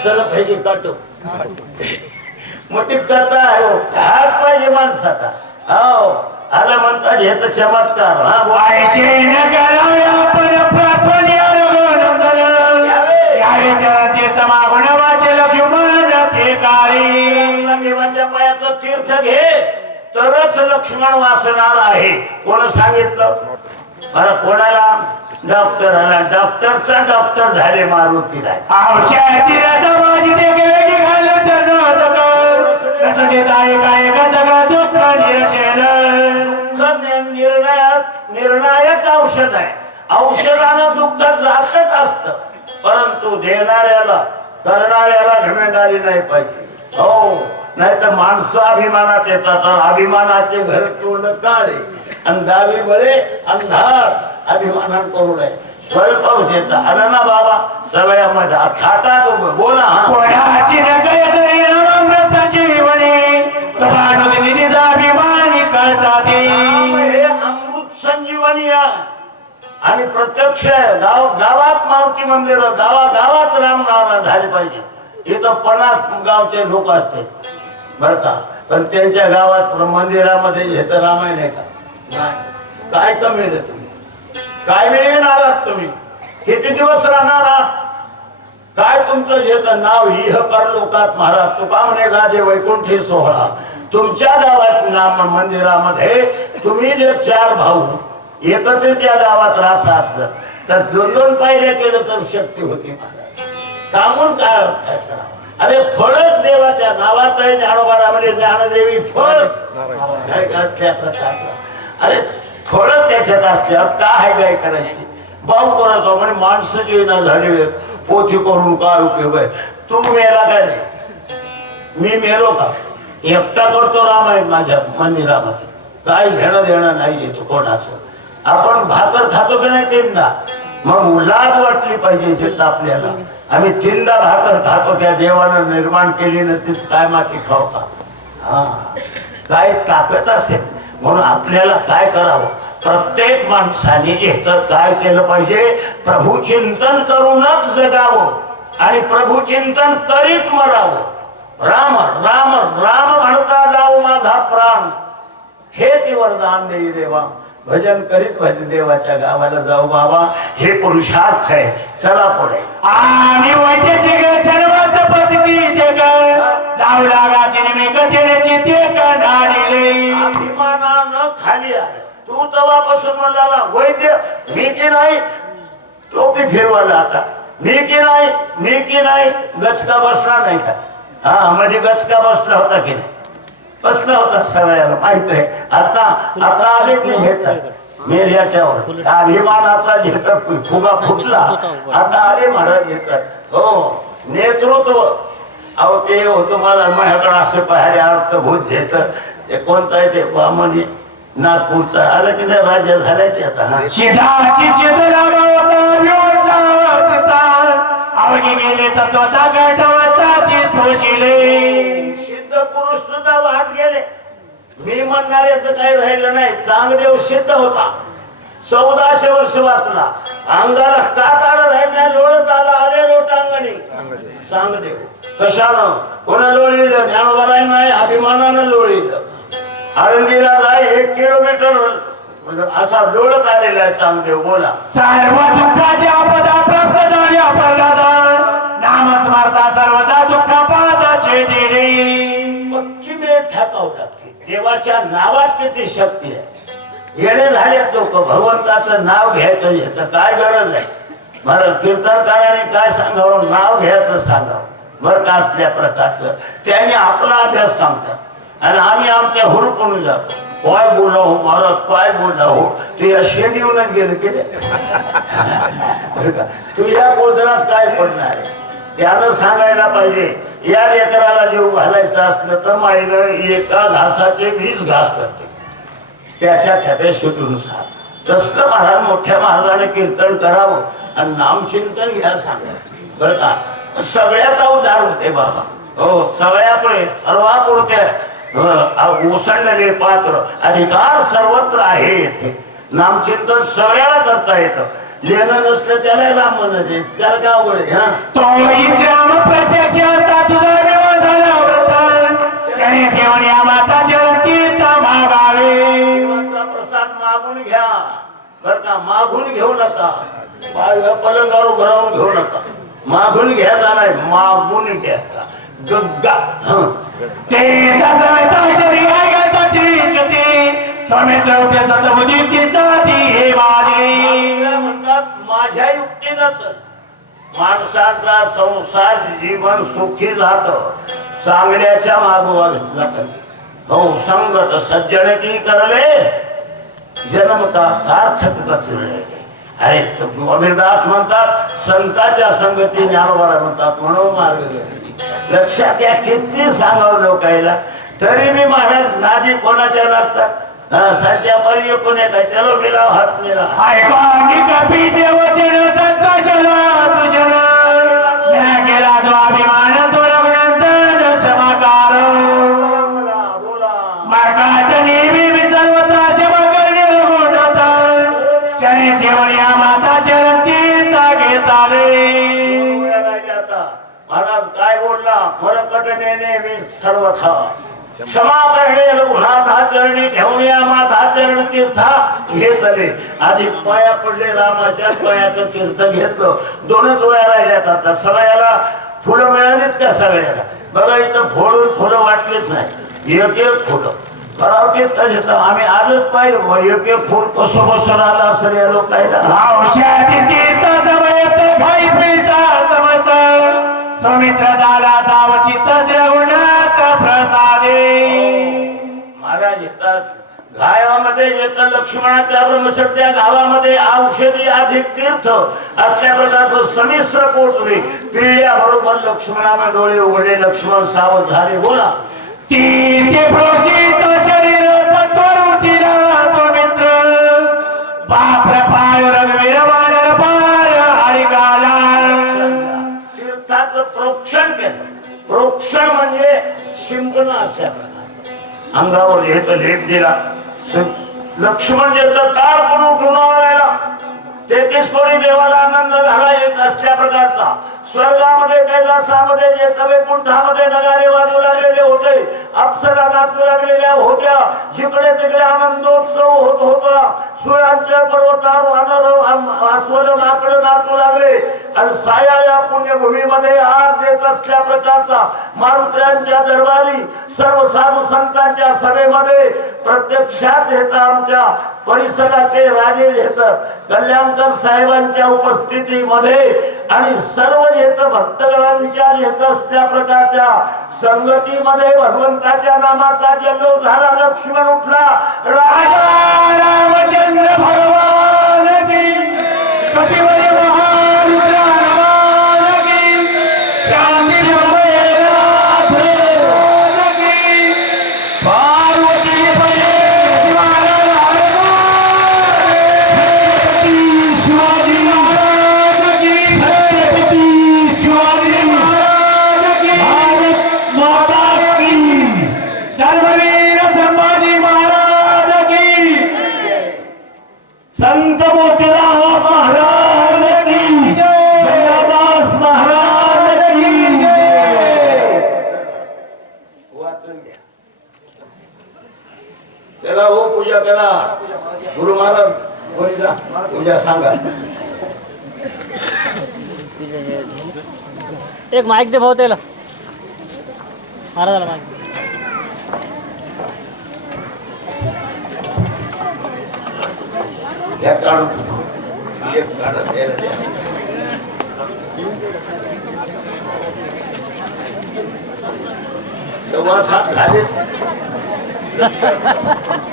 सरप आहे की काटक मोठी करता आहे घाट पाहिजे माणसाचा हो आला म्हणतात हे तर चमत्कार हा व्हायचे न करावे आपण प्रार्थना मागून वाचे लक्ष्मण ते काळी देवाच्या पायाचं तीर्थ घे तरच लक्ष्मण वाचणार आहे कोण सांगितलं मला कोणाला डॉक्टराला डॉक्टरचा डॉक्टर झाले मारुतीला माझी वेगळी निर्णायक औषध आहे औषधानं दुःख जातच असत परंतु देणाऱ्याला करणाऱ्याला घमेंडारी नाही पाहिजे हो नाही तर माणसं अभिमानात येतात तर अभिमानाचे घर तोंड काळे आणि दावी बळे अंधार अभिमानात करू नये स्वयंपाक येतात अरे ना बाबा सगळ्यामध्ये थाटात बोला कोणाची अभिमानी करतात अमृत संजीवनी आणि प्रत्यक्ष गावात मारुती मंदिर गावात रामनारायण झाले पाहिजे इथं 50 गावचे लोक असते बर का पण त्यांच्या गावात मंदिरामध्ये हे तर रामायण आहे का नाही काय कमी आहे तुम्ही काय मिळेल आलात तुम्ही किती दिवस राहणार आहात काय तुमचं जे नाव इह पर लोकात महाराज तुका म्हणे गाजे वैकुंठी सोहळा तुमच्या गावात नाम मंदिरामध्ये तुम्ही जे 4 भाऊ एकत्रित या गावात राहसाच तर 2-2 पायऱ्या केलं तर शक्ती होती महाराज कामून काय अरे फळच देवाच्या नावात आहे ज्ञानोबा म्हणजे ज्ञानदेवी फळ असल्या प्रकारचं अरे फळ त्याच्यात असल्यावर काय गाय करायची भाऊ करायचो म्हणजे माणसाची ना झाली पोथी करून काय उपयोग आहे तू मेला काय नाही मी मेलो का एकटा करतो रामायण माझ्या मंदिरामध्ये काय घेणं देणं नाही येतो कोणाचं. आपण भाकर खातो की नाही तीनदा, मग लाज वाटली पाहिजे तिथं आपल्याला. आम्ही तीनदा भाकर खातो, त्या देवानं निर्माण केली नसती काय माती खाऊ का? हा, काय ताकद असेल. म्हणून आपल्याला काय करावं, प्रत्येक माणसाने इथं काय केलं पाहिजे, प्रभू चिंतन करूनच जगावं आणि प्रभू चिंतन करीत मरावं. राम राम राम म्हणता जाऊ माझा प्राण, हेच वरदान देई देवा. भजन करीत भजन देवाच्या गावाला जाऊ बाबा, हे पुरुषार्थ आहे. चला पुढे. आणि वैद्याचे जनवत पत्नी ते डाव लागाची नेमकतेची ते कंडाळले. अभिमानानं खाली आलं. तू तेव्हापासून म्हणाला वैद्य मी की नाही, टोपी फिरवायला आता मी की नाही, मी की नाही. गचका बसला नाही का? हा, मध्ये गचका बसला होता की नाही? बसला होता सगळ्याला माहित आहे. आता आता आले की घेतात मेल्याच्यावर अभिमानाचा घेतात, फुगा फुटला. आता आले महाराज घेतात. हो, नेतृत्व. अहो ते होतं मला माझ्याकडे असं पाहायला अर्थभूत घेत. ते कोणतं आहे ते बामणी नागपूरचा आलं की नाही, राजा झालाय ते आता. चिताची चितला अवघे गेले तत्वता गटवताची सोशिले. सिद्ध पुरुष सुद्धा वाहत गेले. मी म्हणणाऱ्याचं काही राहिलं नाही. चांगदेव सिद्ध होता, 1400 वर्ष वाचला. अंगाला काताड राहिल्या, लोळत आला आले लोटांगणी. चांगदेव कशानं कोणा लोळीलं? ज्ञानोबराय नाही, अभिमानानं लोळीलं. आळंदीला जाय 1 किलोमीटर असा लोळत आलेला आहे चांगदेव. बोला. सर्व दुःखाच्या आपदा प्राप्त झाल्या प्रल्हादा, नामच मारता सर्वदा दुःखापादाचे दिले. पक्की मेळ ठाकावतात की देवाच्या नावात किती शक्ती आहे. येणे झालेत लोक, भगवंताचं नाव घ्यायचं याचं काय गरज आहे. बरं, कीर्तनकाराने काय सांगावं, नाव घ्यायचं सांगावं बरं का. असल्या प्रकारचं त्यांनी आपला अभ्यास सांगतात आणि आम्ही आमच्या हुरपून जातो. काय बोला हो महाराज, काय बोला हो. तू या शेंडीहूनच गेलं की तू या गोधरात काय पडणार आहे, त्यानं सांगायला पाहिजे. या लेकराला जीव घालायचं असलं तर माईनं एका घासाचे 20 घास करते त्याच्या ठेप्या शेतीनुसार. तसलं महाराज मोठ्या महाराजाने कीर्तन करावं आणि नामचिंतन घ्या सांगा बरं का. सगळ्याचा उद्धार होते बाबा. हो, सगळ्यापुढे सर्वापुरते ओसंडलेले पात्र अधिकार सर्वत्र आहे. येथे नामचिंतन सगळ्याला करता येतं. लेणं नसलं त्याला राम म्हणत येत, त्याला काय अवघड आहे. हा, तो राम प्रत्यक्ष तुझा देव झाला व्रत, जय घेऊन या माता जयंतीचा मागावे. देवाचा प्रसाद मागून घ्या बरं का, मागून घेऊ नका. पलंगावर उभं राहून घेऊ नका. मागून घ्यायचा नाही, मागून घ्यायचा. गग्गा ते काय सौमित्र हे म्हणतात माझ्या युक्तीनच माणसाचा संसार जीवन सुखी जात. चांगल्याच्या मागोवा घेतला पाहिजे. हो, संगत सज्जन की करले जन्म का सार्थक कचरले. अरे अभिरदास म्हणतात संतांच्या संगती ज्ञानोबा म्हणतात म्हणून मार्ग घेतली. लक्षात या किती सांगावं लोकायला, तरी मी महाराज नादी कोणाच्या लागतात. सच्चा पर्य कोणे काय चलो मिलाव हात मिला. ऐकानी कपीचे वचन संतोषला तुझन म्या केला तो अभिमान तो रघुनंदन क्षमाकार. मार्गात नेहमी विचारवता क्षमा करणे रघुनाथा, चरण देऊन या माता चरणतीचा घेताले. महाराज काय बोलला, मरकटने नेहमी सर्वथा क्षमा करणे रघुनाथा चरणी घेऊन या माता चरण तीर्था घेतले. आधी पाया पडले, रामाच्या पायाचं तीर्थ घेतलं. 2च वया राहिल्यात. आता सगळ्याला फुलं मिळालीत का? सगळ्याला बघा इथं फोडून फुलं वाटलीच नाही. एक फुलं करावतेच का घेत. आम्ही आजच पाहिजे एक फुल कसं कसं राहिलं असेल या लोकांना. खाई पिता समत सौमित्र झाला सावचित द्रवणात प्रसादे. महाराज येतात गावामध्ये येतं लक्ष्मणाच्या ब्रह्मसर त्या गावामध्ये औषधी अधिक तीर्थ असल्या प्रकारचं समिश्र कोटवे पिढ्याबरोबर लक्ष्मणाने डोळे उघडले. लक्ष्मण सावध झाले. बोला. तीर्थे प्रोषित शरीर तत्वरूपी प्रोक्षण म्हणजे शिंपण असल्या प्रकार अंगावर येत लेप दिला लक्ष्मण जेतं ताळ पण उठून राहिला 33 कोटी देवाला आनंद झाला येत असल्या प्रकारचा स्वर्गामध्ये कैलासामध्ये जे वैकुंठामध्ये नगारे वाजू लागलेले होते अप्सरा नाचू लागलेल्या होत्या जिकडे तिकडे आनंदोत्सव होत होता सुळांच्या पर्वतावर वानर अस्वल माकड नाचू लागले आणि साया या पुण्यभूमीमध्ये आज येत असल्या प्रकारचा मारुत्र्यांच्या दरबारी सर्व साधू संतांच्या सभेमध्ये प्रत्यक्षात येत आमच्या परिसराचे राजे येत कल्याणकर साहेबांच्या उपस्थितीमध्ये आणि सर्व येत भक्तगणांच्या येत असल्या प्रकारच्या संगतीमध्ये भगवंताच्या नामाचा जल्लोष झाला लक्ष्मण उठला राजा रामचंद्र भगवान की कपिवली महारुद्र हनुमान की शांती भगवनाथ की पार्वती शिवाजी महाराज की शिवाजी महाराज की भारत माता की धर्मवीर संभाजी महाराज की संत मोतीराम महाराज की जयदास महाराज की वाचून घ्या चला हो पूजा करा गुरु महाराज बोलीचा पूजा सांगा एक माईक दे भाऊ त्याला महाराजाला माईक घ्या काढून एक काढत द्यायला द्या सव्वा सात झालेच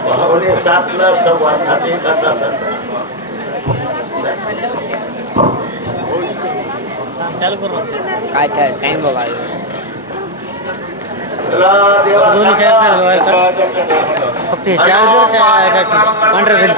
पावणे 7ला सव्वा 7 एका तासात चालू करू काय काय टाइम बघा दोन्ही फक्त हे चार्जर पांढऱ्या घरी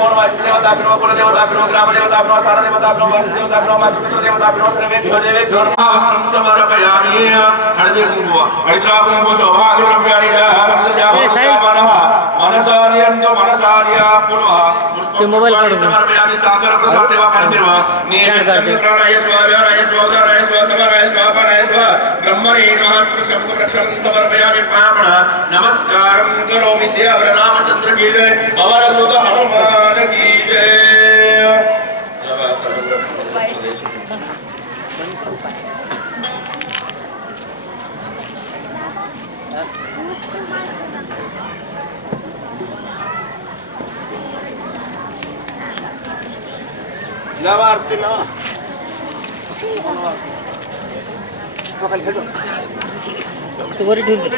ते मोबाईल काढून नमस्कारं करोमि श्री रामचंद्र की जय अवर सुख हनुमान की जय लाभार्थी ना ते वरी ठेवून दे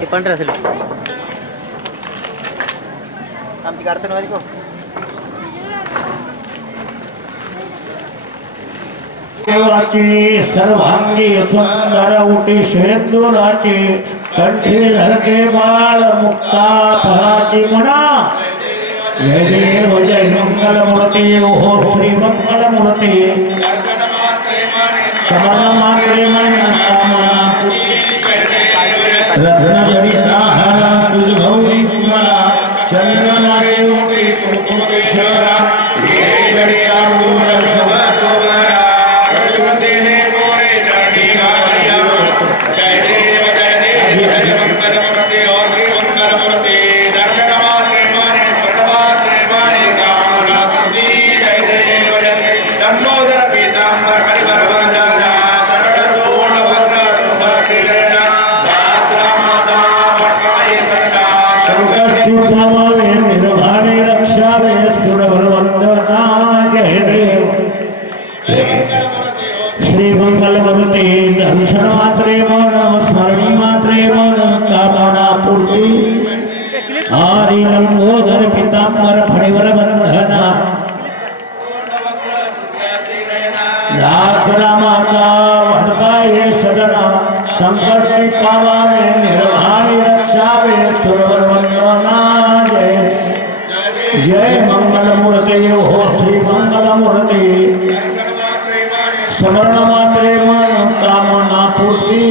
ते पांढऱ्या असेल आमची अडचण वाली को देवाची सर्वांगी सुंदर उटी शेंदुराची कंठी धरके बाळ मुक्ता फळाची म्हणा जय देव जय मंगल मूर्ती हो श्री मंगल मूर्ती समर्थ मात्रे मन रत्न जडिता तुझ गौरी कुमारा चंद्रनाचे उठी कुकुमेश्वरा ये जडिता दर्शन मात्रे माने पीतांबर फणीवर बंधना दास रामाचा वडकाय सदना संकट पावावे निर्वाणी रक्षावे सुरवर वंदना जय जय मंगल मूर्ती हो श्री मंगल मूर्ती समर्ण मात्रे मन कामना पूर्ती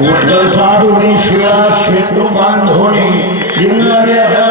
उद्धव साधुनी शिळा शेतू बांधोणी इंद्र जग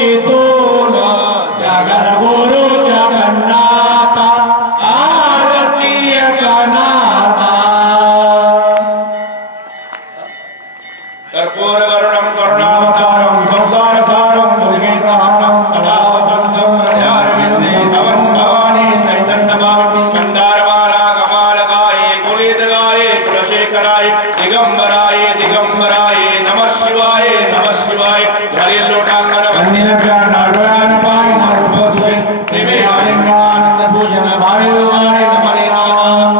चितून जगन गुरु जगन्नाथ आरती एकनाथा कर्पूर करुणं करुणावतारं संसार सारं दुर्गेन्द्रहरणं सदा वसन्तं हृदयारविन्दे भवन् भवानी चैतन्यभावि चन्दारमाला कपालकाय कुलितगाय कुलशेखराय दिगंबराय दिगंबराय नमः शिवाय हरि लोटांगण वन्दिनचरण अडयान पाय नरपदुते निवे आलिंगानंद पूजन भाविवाय नमः नमः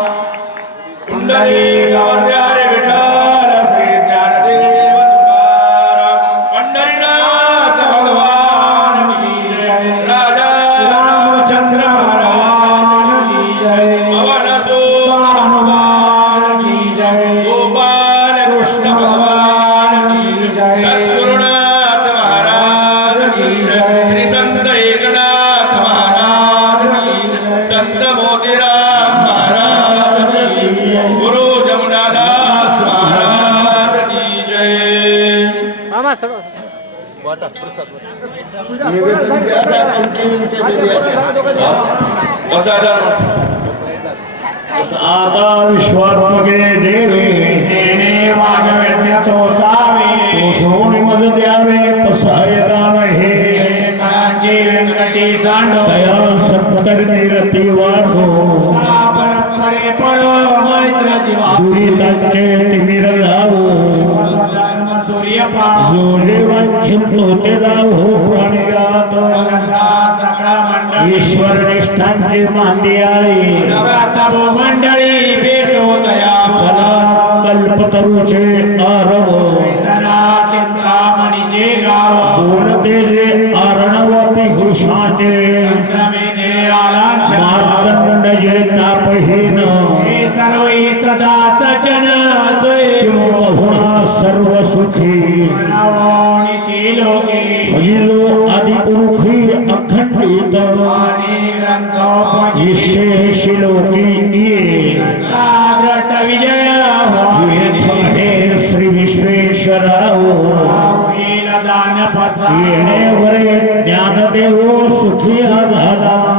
कुंडली गवर्यारे विठाल श्री ज्ञानदेव तुकाराम पंढरीनाथ भगवान की जय राजा रामचंद्र महाराज की जय पवन सुत हनुमान की जय गोपाल कृष्ण भगवान की जय सद्गुरुनाथ महाराज की जय श्री संत एकनाथ महाराज की जय संत मोतीराम महाराज की जय गुरु जमुनादास महाराज की जय मामा थोडं आता विश्वात्मके देवे देणे वागवेद्य तो सावे सोनी मग द्यावे पसायदान हे कांची व्यंकटी सांडो दया सत्कर्मी रती वाढो परस्परे पळो मैत्र जीवा दुरितांचे तिमिर लावो सूर्य पाहो वांछित होते लावो प्राणियात सकळा मंडळ ईश्वर निष्ठांचे मांदियाळे नवरात्र मंडळी भेटो दया सदा कल्पतरुचे आरव चिंतामणीचे गाव बोलते जे आरणवती घोषाचे जे आलांच मार्तंड जे तापहीन हे सर्व सदा सचन बहुणा सर्व सुखी लोके भजिलो आदिपुरुषी अखंडित शिलोकी विजय हे श्री विश्वेश्वराव दान वरे ज्ञानदेव सुखी झाला